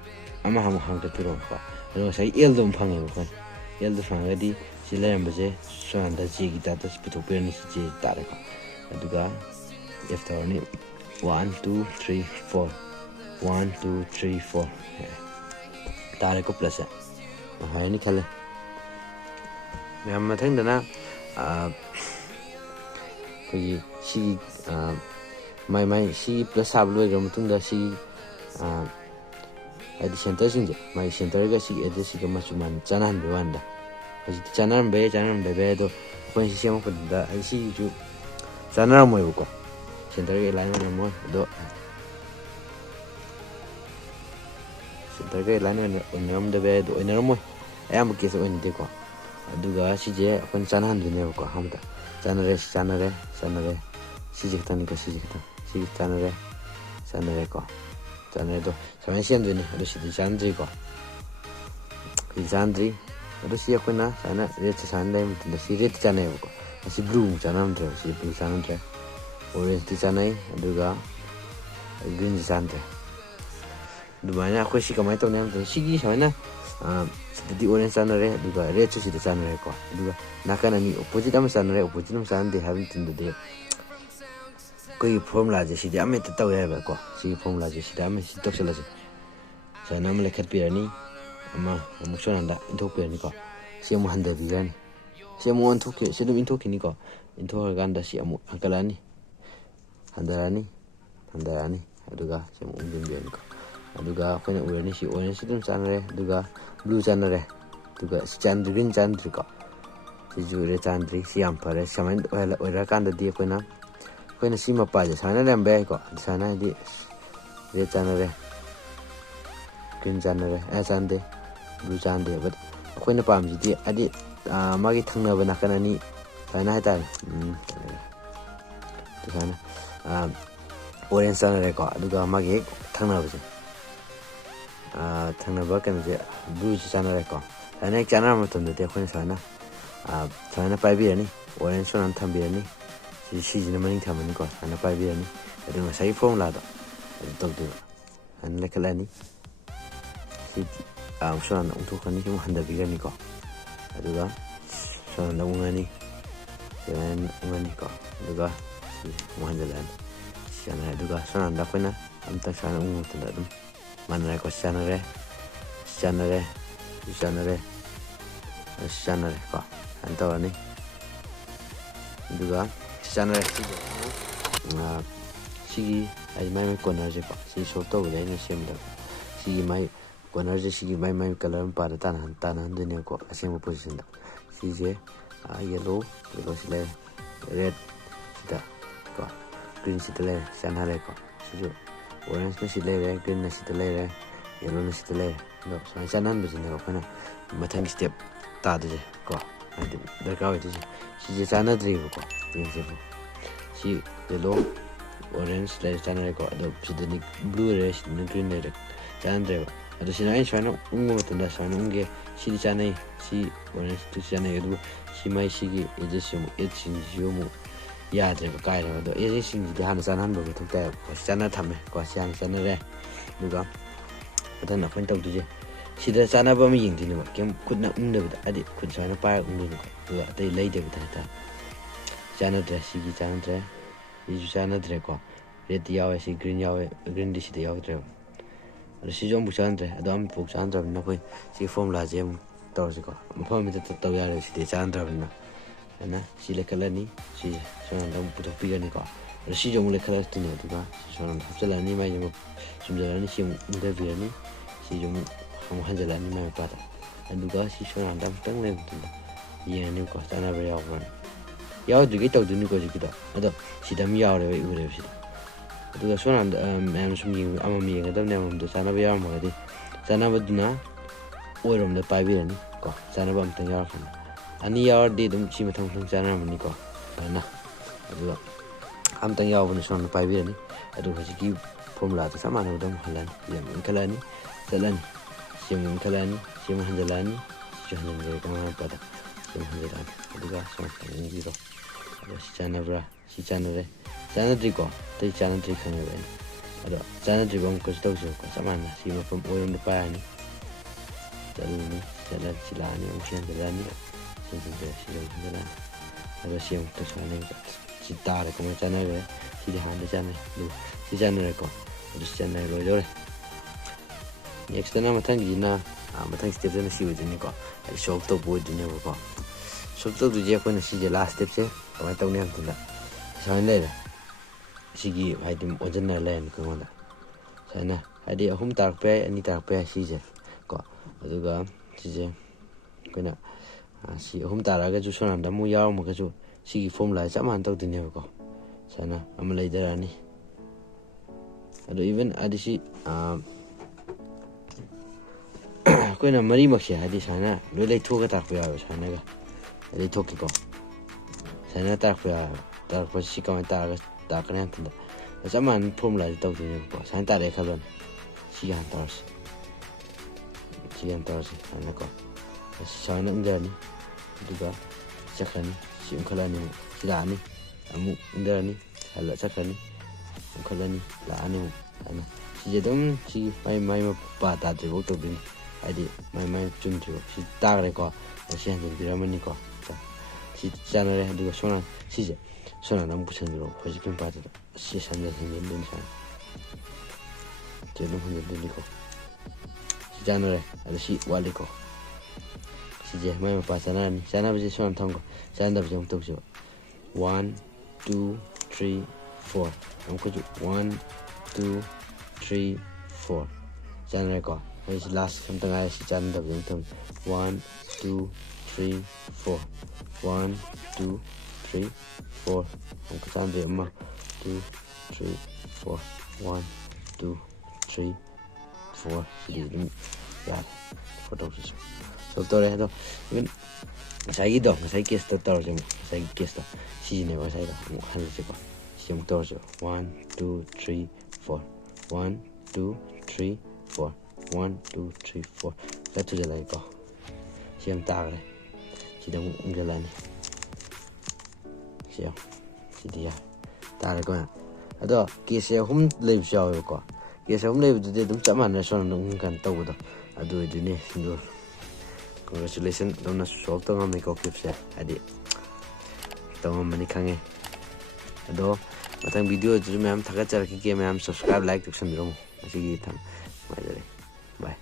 ꯑꯃꯨꯛ ꯍꯥꯡꯗꯣꯛꯄꯤꯔꯣꯀꯣ ꯑꯗꯨꯒ ꯉꯁꯥꯏ Lꯗꯣ ꯑꯃꯨꯛ ꯐꯪꯉꯦꯕ ꯑꯩꯈꯣꯏꯅ Lꯗꯣ ꯐꯪꯉꯒꯗꯤ ꯁꯤ ꯂꯩꯔꯝꯕꯁꯦ ꯁꯣꯝꯗ ꯖꯦꯒꯤ ꯇꯥꯏꯞꯇ ꯄꯨꯊꯣꯛꯄꯤꯔꯅꯤ ꯁꯤ ꯖꯦ ꯇꯥꯔꯦꯀꯣ ꯑꯗꯨꯒ F ꯇꯧꯔꯅꯤ 1 2 3 4 1 2 3 4 ꯇꯥꯔꯦꯀꯣ ꯄ꯭ꯂꯁꯁꯦ ꯍꯥꯏꯅꯤ ꯈꯜꯂꯦ ꯃꯌꯥꯝ ꯃꯊꯪꯗꯅ ꯑꯩꯈꯣꯏꯒꯤ ꯁꯤꯒꯤ ꯃꯥꯏ ꯁꯤ ꯄ꯭ꯂꯁ ꯁꯥꯕ ꯂꯣꯏꯈ꯭ꯔ ꯃꯇꯨꯡꯗ ꯁꯤ ꯍꯥꯏꯗꯤ ꯁꯦꯟꯇꯔꯁꯤꯡꯁꯦ ꯃꯥꯒꯤ ꯁꯦꯟꯇꯔꯒ ꯁꯤꯒꯤ ꯑꯦꯗ꯭ꯔꯦꯁꯁꯤꯒ ꯃꯆꯨ ꯃꯥꯟꯅ ꯆꯥꯟꯅꯍꯟꯕ ꯋꯥꯅꯤꯗ ꯍꯧꯖꯤꯛꯇꯤ ꯆꯥꯟꯅꯔꯝꯕ ꯌꯥꯏ ꯆꯥꯟꯅꯔꯝꯗꯕ ꯌꯥꯏ ꯑꯗꯣ ꯑꯩꯈꯣꯏꯅ ꯁꯤ ꯁꯦꯝꯃꯛꯄꯗꯨꯗ ꯑꯩ ꯁꯤꯒꯤꯁꯨ ꯆꯥꯟꯅꯔꯝꯃꯣꯏꯕꯀꯣ ꯁꯦꯟꯇꯔꯒ ꯑꯦꯂꯥꯏꯟ ꯑꯣꯏꯔꯝꯃꯣꯏ ꯑꯗꯣ ꯁꯦꯟꯇꯔꯒ ꯑꯦꯂꯥꯏꯟ ꯑꯣꯏꯅꯔꯝꯗꯕ ꯌꯥꯏ ꯑꯗꯣ ꯑꯣꯏꯅꯔꯝꯃꯣꯏ ꯑꯌꯥꯝꯕ ꯀꯦꯁꯇ ꯑꯣꯏꯅꯗꯦꯀꯣ ꯑꯗꯨꯒ ꯁꯤꯁꯦ ꯑꯩꯈꯣꯏꯅ ꯆꯥꯟꯅꯍꯟꯗꯣꯏꯅꯦꯕꯀꯣ ꯑꯍꯥꯟꯕꯗ ꯆꯥꯟꯅꯔꯦ ꯁꯤ ꯆꯥꯟꯅꯔꯦ ꯆꯥꯟꯅꯔꯦ ꯁꯤꯁꯦ ꯈꯤꯇꯪꯅꯤꯀꯣ ꯁꯤꯁꯦ ꯈꯤꯇꯪ ꯁꯤꯒꯤ ꯆꯥꯟꯅꯔꯦ ꯆꯥꯟꯅꯔꯦꯀꯣ ꯆꯥꯟꯅꯔꯦ ꯑꯗꯣ ꯁꯨꯃꯥꯏꯅ ꯁꯦꯝꯗꯣꯏꯅꯤ ꯑꯗꯣ ꯁꯤꯗꯤ ꯆꯥꯟꯅꯗ꯭ꯔꯤꯀꯣ ꯁꯤꯗꯤ ꯆꯥꯟꯅꯗ꯭ꯔꯤ ꯑꯗꯣ ꯁꯤ ꯑꯩꯈꯣꯏꯅ ꯁꯨꯃꯥꯏꯅ ꯔꯦꯠꯁꯦ ꯁꯨꯃꯥꯏꯅ ꯂꯩꯕ ꯃꯇꯝꯗ ꯁꯤ ꯔꯦꯠꯇꯤ ꯆꯥꯟꯅꯩꯌꯦꯕꯀꯣ ꯁꯤ ꯕ꯭ꯂꯨꯃꯨꯛ ꯆꯥꯟꯅꯔꯝꯗ꯭ꯔꯦꯕ ꯁꯤ ꯕ꯭ꯂꯨ ꯆꯥꯟꯅꯗ꯭ꯔꯦ ꯑꯣꯔꯦꯟꯖꯇꯤ ꯆꯥꯟꯅꯩ ꯑꯗꯨꯒ ꯒ꯭ꯔꯤꯟꯁꯤ ꯆꯥꯟꯅꯗ꯭ꯔꯦ ꯑꯗꯨꯃꯥꯏꯅ ꯑꯩꯈꯣꯏ ꯁꯤ ꯀꯃꯥꯏꯅ ꯇꯧꯅꯤ ꯍꯥꯏꯕ ꯃꯇꯝꯗ ꯁꯤꯒꯤ ꯁꯨꯃꯥꯏꯅ ꯁꯤꯗꯗꯤ ꯑꯣꯔꯦꯟꯖ ꯆꯥꯟꯅꯔꯦ ꯑꯗꯨꯒ ꯔꯦꯠꯁꯨ ꯁꯤꯗ ꯆꯥꯟꯅꯔꯦꯀꯣ ꯑꯗꯨꯒ ꯅꯥꯀꯟ ꯑꯅꯤ ꯑꯣꯄꯣꯖꯤꯠ ꯑꯃ ꯆꯥꯟꯅꯔꯦ ꯑꯣꯄꯣꯖꯤꯠ ꯑꯃ ꯆꯥꯟꯅꯗꯦ ꯍꯥꯏꯕ ꯃꯇꯝꯗꯗꯤ ꯑꯩꯈꯣꯏꯒꯤ ꯐꯣꯔꯃꯨꯂꯥꯁꯦ ꯁꯤꯗꯤ ꯑꯃꯍꯦꯛꯇ ꯇꯧꯋꯦ ꯍꯥꯏꯕꯀꯣ ꯁꯤꯒꯤ ꯐꯣꯔꯃꯨꯂꯥꯁꯦ ꯁꯤꯗ ꯑꯃ ꯁꯤ ꯇꯧꯁꯤꯜꯂꯁꯦ ꯁꯨꯃꯥꯏꯅ ꯑꯃ ꯂꯩꯈꯠꯄꯤꯔꯅꯤ ꯑꯃ ꯑꯃꯨꯛ ꯁꯣꯝꯗ ꯏꯟꯊꯣꯛꯄꯤꯔꯅꯤꯀꯣ ꯁꯤ ꯑꯃꯨꯛ ꯍꯟꯊꯕꯤꯔꯅꯤ ꯁꯤ ꯑꯃꯨꯛ ꯑꯣꯟꯊꯣꯛꯈꯤ ꯁꯤ ꯑꯗꯨꯝ ꯏꯟꯊꯣꯛꯈꯤꯅꯤꯀꯣ ꯏꯟꯊꯣꯛꯈ꯭ꯔꯀꯥꯟꯗ ꯁꯤ ꯑꯃꯨꯛ ꯍꯟꯀꯠꯂꯛꯑꯅꯤ ꯍꯟꯊꯔꯛꯑꯅꯤ ꯍꯟꯊꯔꯛꯑꯅꯤ ꯑꯗꯨꯒ ꯁꯤ ꯑꯃꯨꯛ ꯎꯝꯖꯤꯟꯕꯤꯔꯅꯤꯀꯣ ꯑꯗꯨꯒ ꯑꯩꯈꯣꯏꯅ ꯎꯔꯅꯤ ꯁꯤ ꯑꯣꯔꯦꯟꯖꯁꯤ ꯑꯗꯨꯝ ꯆꯥꯟꯅꯔꯦ ꯑꯗꯨꯒ ꯕ꯭ꯂꯨ ꯆꯥꯟꯅꯔꯦ ꯑꯗꯨꯒ ꯁꯤ ꯆꯥꯟꯅꯗ꯭ꯔꯤ ꯒ꯭ꯔꯤꯟ ꯆꯥꯟꯅꯗ꯭ꯔꯤꯀꯣ ꯁꯤꯁꯨ ꯔꯦꯠ ꯆꯥꯟꯅꯗ꯭ꯔꯤ ꯁꯤ ꯌꯥꯝ ꯐꯔꯦ ꯁꯨꯃꯥꯏꯅ ꯑꯣꯏꯔꯀꯥꯟꯗꯗꯤ ꯑꯩꯈꯣꯏꯅ ꯁꯤ ꯃꯄꯥꯁꯦ ꯁꯨꯃꯥꯏꯅ ꯂꯩꯔꯝꯕ ꯌꯥꯏꯀꯣ ꯁꯨꯃꯥꯏꯅ ꯍꯥꯏꯗꯤ ꯔꯦꯠ ꯆꯥꯟꯅꯔꯦ ꯒ꯭ꯔꯤꯟ ꯆꯥꯟꯅꯔꯦ ꯆꯥꯟꯅꯗꯦ ꯕ꯭ꯂꯨ ꯆꯥꯟꯅꯗꯦ ꯕꯠ ꯑꯩꯈꯣꯏꯅ ꯄꯥꯝꯃꯤꯁꯤꯗꯤ ꯍꯥꯏꯗꯤ ꯃꯥꯒꯤ ꯊꯪꯅꯕ ꯅꯥꯀꯟ ꯑꯅꯤ ꯁꯨꯃꯥꯏꯅ ꯍꯥꯏꯇꯥꯔꯦ ꯁꯨꯃꯥꯏꯅ ꯑꯣꯔꯦꯟꯖ ꯆꯥꯟꯅꯔꯦꯀꯣ ꯑꯗꯨꯒ ꯃꯥꯒꯤ ꯍꯦꯛ ꯊꯪꯅꯕꯁꯦ ꯊꯪꯅꯕ ꯀꯩꯅꯣꯁꯦ ꯕ꯭ꯂꯨꯁꯤ ꯆꯥꯟꯅꯔꯦꯀꯣ ꯁꯨꯃꯥꯏꯅ ꯍꯦꯛ ꯆꯥꯟꯅꯕ ꯃꯇꯝꯗꯗꯤ ꯑꯩꯈꯣꯏꯅ ꯁꯨꯃꯥꯏꯅ ꯄꯥꯏꯕꯤꯔꯅꯤ ꯑꯣꯔꯦꯟꯖ ꯁꯨꯃꯥꯏꯅ ꯊꯝꯕꯤꯔꯅꯤ ꯁꯤꯁꯤꯅ ꯃꯅꯤꯡ ꯊꯝꯃꯅꯤꯀꯣ ꯁꯨꯃꯥꯏꯅ ꯄꯥꯏꯕꯤꯔꯅꯤ ꯑꯗꯨꯒ ꯉꯁꯥꯏꯒꯤ ꯐꯣꯔꯃꯨꯂꯥꯗꯣ ꯑꯗꯨ ꯇꯧꯗꯣꯏꯕ ꯁꯨꯃꯥꯏꯅ ꯂꯩꯈꯠꯂꯅꯤ ꯁꯤ ꯁꯨꯃꯥꯏꯅ ꯑꯣꯟꯊꯣꯛꯈ꯭ꯔꯅꯤ ꯁꯤ ꯑꯃꯨꯛ ꯍꯟꯊꯕꯤꯔꯅꯤꯀꯣ ꯑꯗꯨꯒ ꯁꯨꯃꯥꯏꯅ ꯎꯪꯉꯅꯤ ꯁꯨꯃꯥꯏꯅ ꯎꯪꯉꯅꯤꯀꯣ ꯑꯗꯨꯒ ꯁꯤ ꯑꯃꯨꯛ ꯍꯟꯖꯤꯜꯂꯛꯑꯅꯤ ꯁꯤ ꯆꯥꯟꯅꯔꯦ ꯑꯗꯨꯒ ꯁꯨꯃꯥꯏꯅ ꯑꯩꯈꯣꯏꯅ ꯑꯝꯇ ꯁꯨꯃꯥꯏꯅ ꯎꯪꯕ ꯃꯇꯝꯗ ꯑꯗꯨꯝ ꯃꯥꯟꯅꯔꯦꯀꯣ ꯁꯤ ꯆꯥꯟꯅꯔꯦ ꯁꯤ ꯆꯥꯟꯅꯔꯦ ꯁꯤ ꯆꯥꯟꯅꯔꯦ ꯁꯤ ꯆꯥꯟꯅꯔꯦ ꯀꯣ ꯁꯨꯃꯥꯏꯅ ꯇꯧꯔꯅꯤ ꯑꯗꯨꯒ ꯁꯤ ꯆꯥꯟꯅꯔꯦ ꯁꯤꯒꯤ ꯍꯥꯏꯗꯤ ꯃꯥꯏ ꯀꯣꯅꯔꯁꯦꯀꯣ ꯁꯤ ꯁꯣꯜꯕ ꯇꯧꯕꯗ ꯑꯩꯅ ꯁꯦꯝꯕꯗ ꯁꯤꯒꯤ ꯃꯥꯏ ꯀꯣꯅꯔꯁꯦ ꯁꯤꯒꯤ ꯃꯥꯏ ꯀꯂꯔ ꯃꯄꯥꯗ ꯇꯥꯟꯅꯍꯟꯗꯣꯏꯅꯦꯕꯀꯣ ꯑꯁꯦꯡꯕ ꯄꯣꯖꯤꯁꯟꯗ ꯁꯤꯁꯦ ꯌꯦꯜꯂꯣꯁꯤ ꯂꯩꯔꯦ ꯔꯦꯠ ꯁꯤꯗ ꯀꯣ ꯒ꯭ꯔꯤꯟ ꯁꯤꯗ ꯂꯩꯔꯦ ꯆꯥꯟꯅꯔꯦꯀꯣ ꯁꯤꯁꯨ ꯑꯣꯔꯦꯟꯖꯅ ꯁꯤ ꯂꯩꯔꯦ ꯒ꯭ꯔꯤꯟꯅ ꯁꯤꯗ ꯂꯩꯔꯦ ꯌꯦꯜꯂꯣꯅ ꯁꯤꯗ ꯂꯩꯔꯦ ꯑꯗꯣ ꯁꯨꯃꯥꯏꯅ ꯆꯥꯟꯅꯍꯟꯕꯁꯤꯅꯦꯕ ꯑꯩꯈꯣꯏꯅ ꯃꯊꯪꯒꯤ ꯁ꯭ꯇꯦꯞ ꯇꯥꯗꯣꯏꯁꯦ ꯀꯣ ꯍꯥꯏꯗꯤ ꯗꯔꯀꯥꯔ ꯑꯣꯏꯗꯣꯏꯁꯦ ꯁꯤꯁꯦ ꯆꯥꯟꯅꯗ꯭ꯔꯤꯕꯀꯣ ꯌꯦꯡꯁꯦꯕ ꯁꯤ ꯌꯦꯜꯂꯣ ꯑꯣꯔꯦꯟꯖ ꯂꯩꯔꯦ ꯆꯥꯟꯅꯔꯦꯀꯣ ꯑꯗꯣ ꯁꯤꯗꯅꯤ ꯕ꯭ꯂꯨ ꯂꯩꯔꯦ ꯁꯤꯗꯅꯤ ꯒ꯭ꯔꯤꯟ ꯂꯩꯔꯦ ꯆꯥꯟꯅꯗ꯭ꯔꯦꯕ ꯑꯗꯣ ꯁꯤꯅ ꯑꯩꯅ ꯁꯨꯃꯥꯏꯅ ꯎꯪꯕ ꯃꯇꯝꯗ ꯁꯨꯃꯥꯏꯅ ꯎꯪꯒꯦ ꯁꯤꯗꯤ ꯆꯥꯟꯅꯩ ꯁꯤ ꯑꯣꯔꯦꯟꯖꯇꯨ ꯆꯥꯟꯅꯩ ꯑꯗꯨꯕꯨ ꯁꯤꯒꯤ ꯑꯦꯗꯖꯁ ꯑꯃꯨꯛ ꯑꯦꯗꯁꯤꯡꯁꯤꯁꯨ ꯑꯃꯨꯛ ꯌꯥꯗ꯭ꯔꯦꯕ ꯀꯥꯏꯔꯦꯕ ꯑꯗꯣ ꯑꯦꯗꯖꯁꯤꯡꯁꯤꯗꯤ ꯍꯥꯟꯅ ꯆꯥꯟꯅꯍꯟꯕ ꯃꯊꯧ ꯇꯥꯏꯌꯦꯕꯀꯣ ꯁꯤ ꯆꯥꯟꯅ ꯊꯝꯃꯦ ꯀꯣ ꯁꯤ ꯍꯥꯟꯅ ꯆꯥꯟꯅꯔꯦ ꯑꯗꯨꯒ ꯃꯊꯪ ꯑꯩꯈꯣꯏꯅ ꯇꯧꯗꯣꯏꯁꯦ ꯁꯤꯗ ꯆꯥꯟꯅꯕ ꯑꯃ ꯌꯦꯡꯗꯣꯏꯅꯦꯕ ꯀꯩꯝ ꯈꯨꯠꯅ ꯎꯪꯗꯕꯤꯗ ꯍꯥꯏꯗꯤ ꯈꯨꯠ ꯁꯨꯃꯥꯏꯅ ꯄꯥꯏꯔꯒ ꯎꯪꯗꯣꯏꯅꯦꯀꯣ ꯑꯗꯨꯒ ꯑꯇꯩ ꯂꯩꯗꯕꯤꯗ ꯍꯥꯏꯇꯥꯔꯦ ꯆꯥꯟꯅꯗ꯭ꯔꯦ ꯁꯤꯒꯤ ꯆꯥꯟꯅꯗ꯭ꯔꯦ ꯁꯤꯁꯨ ꯆꯥꯟꯅꯗ꯭ꯔꯦꯀꯣ ꯔꯦꯠꯇꯤ ꯌꯥꯎꯋꯦ ꯁꯤ ꯒ꯭ꯔꯤꯟ ꯌꯥꯎꯋꯦ ꯒ꯭ꯔꯤꯟꯗꯤ ꯁꯤꯗ ꯌꯥꯎꯗ꯭ꯔꯦꯕ ꯑꯗꯣ ꯁꯤꯁꯨ ꯑꯃꯨꯛ ꯆꯥꯟꯅꯗ꯭ꯔꯦ ꯑꯗꯣ ꯑꯃꯐꯥꯎ ꯆꯥꯟꯅꯗ꯭ꯔꯕꯅꯤꯅ ꯑꯩꯈꯣꯏ ꯁꯤꯒꯤ ꯐꯣꯔꯃꯨꯂꯥꯁꯦ ꯑꯃꯨꯛ ꯇꯧꯔꯁꯤꯀꯣ ꯃꯐꯝ ꯑꯃꯗ ꯇꯧ ꯌꯥꯔꯦ ꯁꯤꯗꯤ ꯆꯥꯟꯅꯗ꯭ꯔꯕꯅꯤ나 ꯍꯥꯏꯅ ꯁꯤ ꯂꯩꯈꯠꯂꯅꯤ ꯁꯤꯁꯦ ꯁꯣꯝꯗ ꯑꯃꯨꯛ ꯄꯨꯊꯣꯛꯄꯤꯒꯅꯤꯀꯣ ꯑꯗꯣ ꯁꯤꯁꯨ ꯑꯃꯨꯛ ꯂꯩꯈꯠꯂꯛꯇꯣꯏꯅꯤ ꯑꯗꯨꯒ ꯁꯣꯝꯗ ꯍꯥꯞꯆꯤꯜꯂꯛꯑꯅꯤ ꯃꯥꯏꯁꯦ ꯑꯃꯨꯛ ꯆꯨꯝꯖꯜꯂꯅꯤ ꯁꯤ ꯑꯃꯨꯛ ꯏꯪꯊꯕꯤꯔꯅꯤ ꯁꯤꯁꯨ ꯑꯃꯨꯛ ꯍꯟꯖꯤꯜꯂꯛꯑꯅꯤ ꯃꯥꯏ ꯃꯄꯥꯗ ꯑꯗꯨꯒ ꯁꯤ ꯁꯣꯝꯗ ꯑꯃꯨꯛꯇꯪ ꯂꯩꯕ ꯃꯇꯝꯗ ꯌꯦꯡꯉꯅꯤꯀꯣ ꯆꯥꯟꯅꯕ ꯌꯥꯎꯕ꯭ꯔꯥꯅ ꯌꯥꯎꯗ꯭ꯔꯤꯒꯩ ꯇꯧꯗꯣꯏꯅꯤꯀꯣ ꯍꯧꯖꯤꯛꯀꯤꯗꯣ ꯑꯗꯣ ꯁꯤꯗ ꯑꯃ ꯌꯥꯎꯔꯦꯕ ꯑꯩ ꯎꯔꯦꯕ ꯁꯤꯗ ꯑꯗꯨꯒ ꯁꯣꯝꯅꯥꯀꯟꯗ ꯃꯌꯥꯝ ꯁꯨꯝ ꯑꯃꯃꯝ ꯌꯦꯡꯒꯗꯕꯅꯦ ꯑꯃꯃꯝꯗ ꯆꯥꯟꯅꯕ ꯌꯥꯎꯔꯝꯃꯒꯗꯤ ꯆꯥꯟꯅꯕꯗꯨꯅ ꯑꯣꯏꯔꯣꯝꯗ ꯄꯥꯏꯕꯤꯔꯅꯤ ꯀꯣ ꯆꯥꯟꯅꯕ ꯑꯝꯇꯪ ꯌꯥꯎꯔꯛꯀꯅꯤ ꯑꯅꯤ ꯌꯥꯎꯔꯗꯤ ꯑꯗꯨꯝ ꯁꯤ ꯃꯊꯪ ꯆꯥꯟꯅꯔꯝꯃꯅꯤꯀꯣ ꯐꯖꯅ ꯑꯗꯨꯒ ꯑꯝꯇꯪ ꯌꯥꯎꯕꯅ ꯁꯣꯝꯗ ꯄꯥꯏꯕꯤꯔꯅꯤ ꯑꯗꯨꯒ ꯍꯧꯖꯤꯛꯀꯤ ꯐꯣꯔꯃꯨꯂꯥꯗꯣ ꯆꯞ ꯃꯥꯟꯅꯕꯗ ꯑꯃꯨꯛ ꯍꯜꯂꯅꯤ ꯌꯥꯝ ꯏꯟꯈꯠꯂꯛꯑꯅꯤ ꯆꯠꯂꯅꯤ ꯁꯤ ꯑꯃꯨꯛ ꯏꯟꯈꯠꯂꯛꯑꯅꯤ ꯁꯤ ꯑꯃꯨꯛ ꯍꯟꯖꯤꯜꯂꯛꯑꯅꯤ ꯁꯤꯁꯨ ꯍꯟꯖꯤꯟꯖꯔꯦ ꯀꯃꯥꯏꯅ ꯁꯤ ꯑꯃꯨꯛ ꯍꯟꯖꯤꯜꯂꯛꯑꯅꯤ ꯑꯗꯨꯒ ꯁꯣꯝꯗ ꯌꯦꯡꯕꯤꯔꯣ ꯑꯗꯣ ꯁꯤ ꯆꯥꯟꯅꯕ꯭ꯔꯥ ꯁꯤ ꯆꯥꯟꯅꯔꯦ ꯆꯥꯟꯅꯗ꯭ꯔꯤꯀꯣ ꯑꯇꯩ ꯆꯥꯟꯅꯗ꯭ꯔꯤ ꯈꯪꯉꯦꯕ ꯑꯩꯅ ꯑꯗꯣ ꯆꯥꯟꯅꯗ꯭ꯔꯤꯕ ꯑꯃꯨꯛꯀꯁꯨ ꯇꯧꯁꯦꯕꯀꯣ ꯆꯞ ꯃꯥꯟꯅ ꯁꯤ ꯃꯐꯝ ꯑꯣꯏꯔꯣꯝꯗ ꯄꯥꯏꯔꯅꯤ ꯆꯠꯂꯅꯤ ꯁꯤ ꯂꯥꯛꯑꯅꯤ ꯑꯃꯨꯛ ꯁꯤ ꯍꯟꯖꯤꯜꯂꯛꯑꯅꯤ ꯊꯤꯡꯖꯤꯟꯖꯔꯦ ꯁꯤꯗ ꯍꯟꯖꯤꯜꯂꯛꯑꯅꯤ ꯑꯗꯣ ꯁꯤ ꯑꯃꯨꯛꯇ ꯁꯨꯃꯥꯏꯅ ꯁꯤ ꯇꯥꯔꯦ ꯀꯃꯥꯏꯅ ꯆꯥꯟꯅꯈ꯭ꯔꯦ ꯁꯤꯗꯤ ꯍꯥꯟꯅ ꯆꯥꯟꯅꯩ ꯑꯗꯨ ꯁꯤ ꯆꯥꯟꯅꯔꯦꯀꯣ ꯑꯗꯨ ꯁꯤ ꯆꯥꯟꯅꯔꯦ ꯂꯣꯏꯗꯧꯔꯦ ꯅꯦꯛꯁꯇꯅ ꯃꯊꯪꯒꯤꯁꯤꯅ ꯃꯊꯪ ꯁ꯭ꯇꯦꯞꯇꯅ ꯁꯤ ꯑꯣꯏꯗꯣꯏꯅꯤꯀꯣ ꯍꯥꯏꯗꯤ ꯁꯣꯜꯞ ꯇꯧꯕ ꯑꯣꯏꯗꯣꯏꯅꯦꯕꯀꯣ ꯁꯣꯜꯞ ꯇꯧꯗꯣꯏꯁꯦ ꯑꯩꯈꯣꯏꯅ ꯁꯤꯁꯦ ꯂꯥꯁ ꯁ꯭ꯇꯦꯞꯁꯦ ꯀꯃꯥꯏꯅ ꯇꯧꯅꯤ ꯍꯥꯏꯕ ꯃꯇꯝꯗ ꯁꯨꯃꯥꯏꯅ ꯂꯩꯔꯦ ꯁꯤꯒꯤ ꯍꯥꯏꯗꯤ ꯑꯣꯟꯁꯤꯟꯅꯔ ꯂꯩꯔꯅꯤ ꯑꯩꯉꯣꯟꯗ ꯁꯨꯃꯥꯏꯅ ꯍꯥꯏꯗꯤ 3 ꯇꯥꯔꯛꯄ ꯌꯥꯏ 2 ꯇꯥꯔꯛꯄ ꯌꯥꯏ ꯁꯤꯁꯦ ꯀꯣ ꯑꯗꯨꯒ ꯁꯤꯁꯦ ꯑꯩꯈꯣꯏꯅ ꯁꯤ 3 ꯇꯥꯔꯛꯑꯒꯁꯨ ꯁꯣꯝ ꯅꯥꯀꯟꯗ ꯑꯃꯨꯛ ꯌꯥꯎꯔꯝꯃꯒꯁꯨ ꯁꯤꯒꯤ ꯐꯣꯔꯃꯨꯂꯥꯁꯦ ꯆꯞ ꯃꯥꯟꯅ ꯇꯧꯗꯣꯏꯅꯦꯕꯀꯣ ꯁꯨꯃꯥꯏꯅ ꯑꯃ ꯂꯩꯊꯔꯛꯑꯅꯤ ꯑꯗꯣ ꯏꯚꯟ ꯍꯥꯏꯗꯤ ꯁꯤ ꯑꯩꯈꯣꯏꯅ ꯃꯔꯤꯃꯛꯁꯦ ꯍꯥꯏꯗꯤ ꯁꯨꯃꯥꯏꯅ ꯂꯣꯏ ꯂꯩꯊꯣꯛꯑꯒ ꯇꯥꯔꯛꯄ ꯌꯥꯎꯋꯦꯕ ꯁꯨꯃꯥꯏꯅꯒ ꯂꯩꯊꯣꯛꯀꯦꯀꯣ ꯁꯨꯃꯥꯏꯅ ꯇꯥꯔꯛꯄ ꯌꯥꯎꯋꯦꯕ ꯇꯥꯔꯛꯄ ꯁꯤ ꯀꯃꯥꯏꯅ ꯇꯥꯔꯛꯀꯅꯤ ꯍꯥꯏꯕ ꯃꯇꯝꯗ ꯆꯞ ꯃꯥꯟꯅꯕ ꯐꯣꯔꯃꯨꯂꯥꯁꯦ ꯇꯧꯗꯣꯏꯅꯦꯕꯀꯣ ꯁꯨꯃꯥꯏꯅ ꯇꯥꯔꯛꯑꯦ ꯈꯜꯂꯣꯅꯤ ꯁꯤꯒ ꯍꯥꯟꯅ ꯇꯧꯔꯁꯤ ꯁꯤꯒ ꯍꯥꯟꯅ ꯇꯧꯔꯁꯤ ꯁꯨꯃꯥꯏꯅꯀꯣ ꯁꯨꯃꯥꯏꯅ ꯏꯟꯖꯔꯅꯤ ꯑꯗꯨꯒ ꯆꯠꯈ꯭ꯔꯅꯤ ꯁꯤ ꯑꯃꯨꯛꯈꯠꯂꯛꯑꯅꯤ ꯑꯃꯨꯛ ꯁꯤ ꯂꯥꯛꯑꯅꯤ ꯑꯃꯨꯛ ꯏꯟꯖꯔꯅꯤ ꯆꯠꯈ꯭ꯔꯅꯤ ꯑꯃꯨꯛꯈꯠꯂꯅꯤ ꯂꯥꯛꯑꯅꯤ ꯑꯃꯨꯛ ꯍꯥꯏꯅ ꯁꯤꯁꯦ ꯑꯗꯨꯝ ꯁꯤꯒꯤ ꯃꯥꯏ ꯃꯄꯥ ꯇꯥꯗ꯭ꯔꯤꯐꯥꯎ ꯇꯧꯗꯣꯏꯅꯤ ꯍꯥꯏꯗꯤ ꯃꯥꯏ ꯆꯨꯝꯗ꯭ꯔꯤꯐꯥꯎ ꯁꯤ ꯇꯥꯈ꯭ꯔꯦꯀꯣ ꯁꯤ ꯍꯟꯖꯤꯟꯕꯤꯔꯝꯃꯅꯤꯀꯣ ꯁꯤ ꯆꯥꯟꯅꯔꯦ ꯑꯗꯨꯒ ꯁꯣꯝꯅ ꯁꯤꯁꯦ ꯁꯣꯝꯅ ꯑꯃꯨꯛ ꯄꯨꯁꯟꯕꯤꯔꯛꯑꯣ ꯍꯧꯖꯤꯛꯀꯤ ꯃꯄꯥꯗꯨꯗ ꯁꯤ ꯍꯟꯖꯤꯟꯗꯣꯏꯅꯤ ꯁꯨꯃꯥꯏꯅ ꯁꯤ ꯑꯗꯨꯝ ꯍꯟꯖꯤꯟꯗꯣꯏꯅꯤꯀꯣ ꯁꯤ ꯆꯥꯟꯅꯔꯦ ꯑꯗꯣ ꯁꯤ ꯋꯥꯠꯂꯤꯀꯣ ꯁꯤꯁꯦ ꯃꯥꯏ ꯃꯄꯥ ꯆꯥꯟꯅꯔꯅꯤ ꯆꯥꯟꯅꯕꯁꯦ ꯁꯣꯝꯅ ꯊꯝꯀꯣ ꯆꯥꯟꯅꯗꯕꯁꯦ ꯑꯃꯨꯛ ꯇꯧꯁꯦꯕ 1 2 3 4 ꯑꯃꯨꯛꯀꯁꯨ 1 2 3 4 ꯆꯥꯟꯅꯔꯦꯀꯣ ꯑꯩꯁꯤ ꯂꯥꯁ ꯑꯝꯇ ꯉꯥꯏꯔꯦ ꯁꯤ ꯆꯥꯟꯅꯗꯕꯁꯦ ꯑꯃꯨꯛ ꯊꯝ 1 2 3 4 1 2 3 4 ꯑꯃꯨꯛꯀ ꯆꯥꯟꯅꯗ꯭ꯔꯦ 1 2 3 4 1 2 3 4 ꯁꯤꯗꯤ ꯑꯗꯨꯝ ꯌꯥꯔꯦ ꯐꯣꯇꯣꯁꯤꯁꯨ ꯁꯣꯜꯞ ꯇꯧꯔꯦ ꯑꯗꯣ ꯏꯚꯟ ꯉꯁꯥꯏ ꯀꯦꯁꯇ ꯇꯧꯔꯁꯦ ꯑꯃꯨꯛ ꯉꯁꯥꯏꯒꯤ ꯀꯦꯁꯇꯣ ꯁꯤꯖꯤꯅꯦꯕ ꯉꯁꯥꯏꯗꯣ ꯑꯃꯨꯛ ꯍꯜꯂꯁꯤꯀꯣ ꯁꯤ ꯑꯃꯨꯛ ꯇꯧꯔꯁꯦ 1 2 3 4 1 2 3 4 1 2 3 4 ꯈꯔ ꯊꯨꯖꯜꯂꯛꯑꯦꯀꯣ ꯁꯤ ꯑꯃꯨꯛ ꯇꯥꯈ꯭ꯔꯦ ꯁꯤꯗ ꯑꯃꯨꯛ ꯎꯝꯖꯜꯂꯛꯑꯅꯤ ꯁꯤꯗꯤ ꯌꯥꯏ ꯇꯥꯔꯦꯀꯣ ꯑꯗꯣ ꯀꯦꯁꯁꯦ 3 ꯂꯩꯕꯁꯨ ꯌꯥꯎꯋꯦꯕꯀꯣ ꯀꯦꯁ 3 ꯂꯩꯕꯗꯨꯗꯤ ꯑꯗꯨꯝ ꯆꯞ ꯃꯥꯟꯅꯔꯦ ꯁꯣꯝꯅ ꯑꯗꯨꯝ ꯀꯩꯅꯣ ꯇꯧꯕꯗꯣ ꯑꯗꯨ ꯑꯣꯏꯗꯣꯏꯅꯦ ꯑꯗꯣ ꯀꯣꯡꯒ꯭ꯔꯦꯆꯨꯂꯦꯁꯟ ꯑꯗꯣꯝꯅ ꯁꯣꯜꯞ ꯇꯧꯉꯝꯃꯦꯀꯣ ꯀ꯭ꯌꯨꯕꯁꯦ ꯍꯥꯏꯗꯤ ꯇꯧꯉꯝꯃꯅꯤ ꯈꯪꯉꯦ ꯑꯗꯣ ꯃꯊꯪ ꯚꯤꯗꯤꯑꯣꯗꯁꯨ ꯃꯌꯥꯝ ꯊꯥꯒꯠꯆꯔꯛꯈꯤꯒꯦ ꯃꯌꯥꯝ ꯁꯕꯁꯀ꯭ꯔꯥꯏꯕ ꯂꯥꯏꯛ ꯇꯧꯁꯟꯕꯤꯔꯝꯃꯣ ꯉꯁꯤꯒꯤ ꯅꯨꯡꯉꯥꯏꯖꯔꯦ ꯕꯥꯏ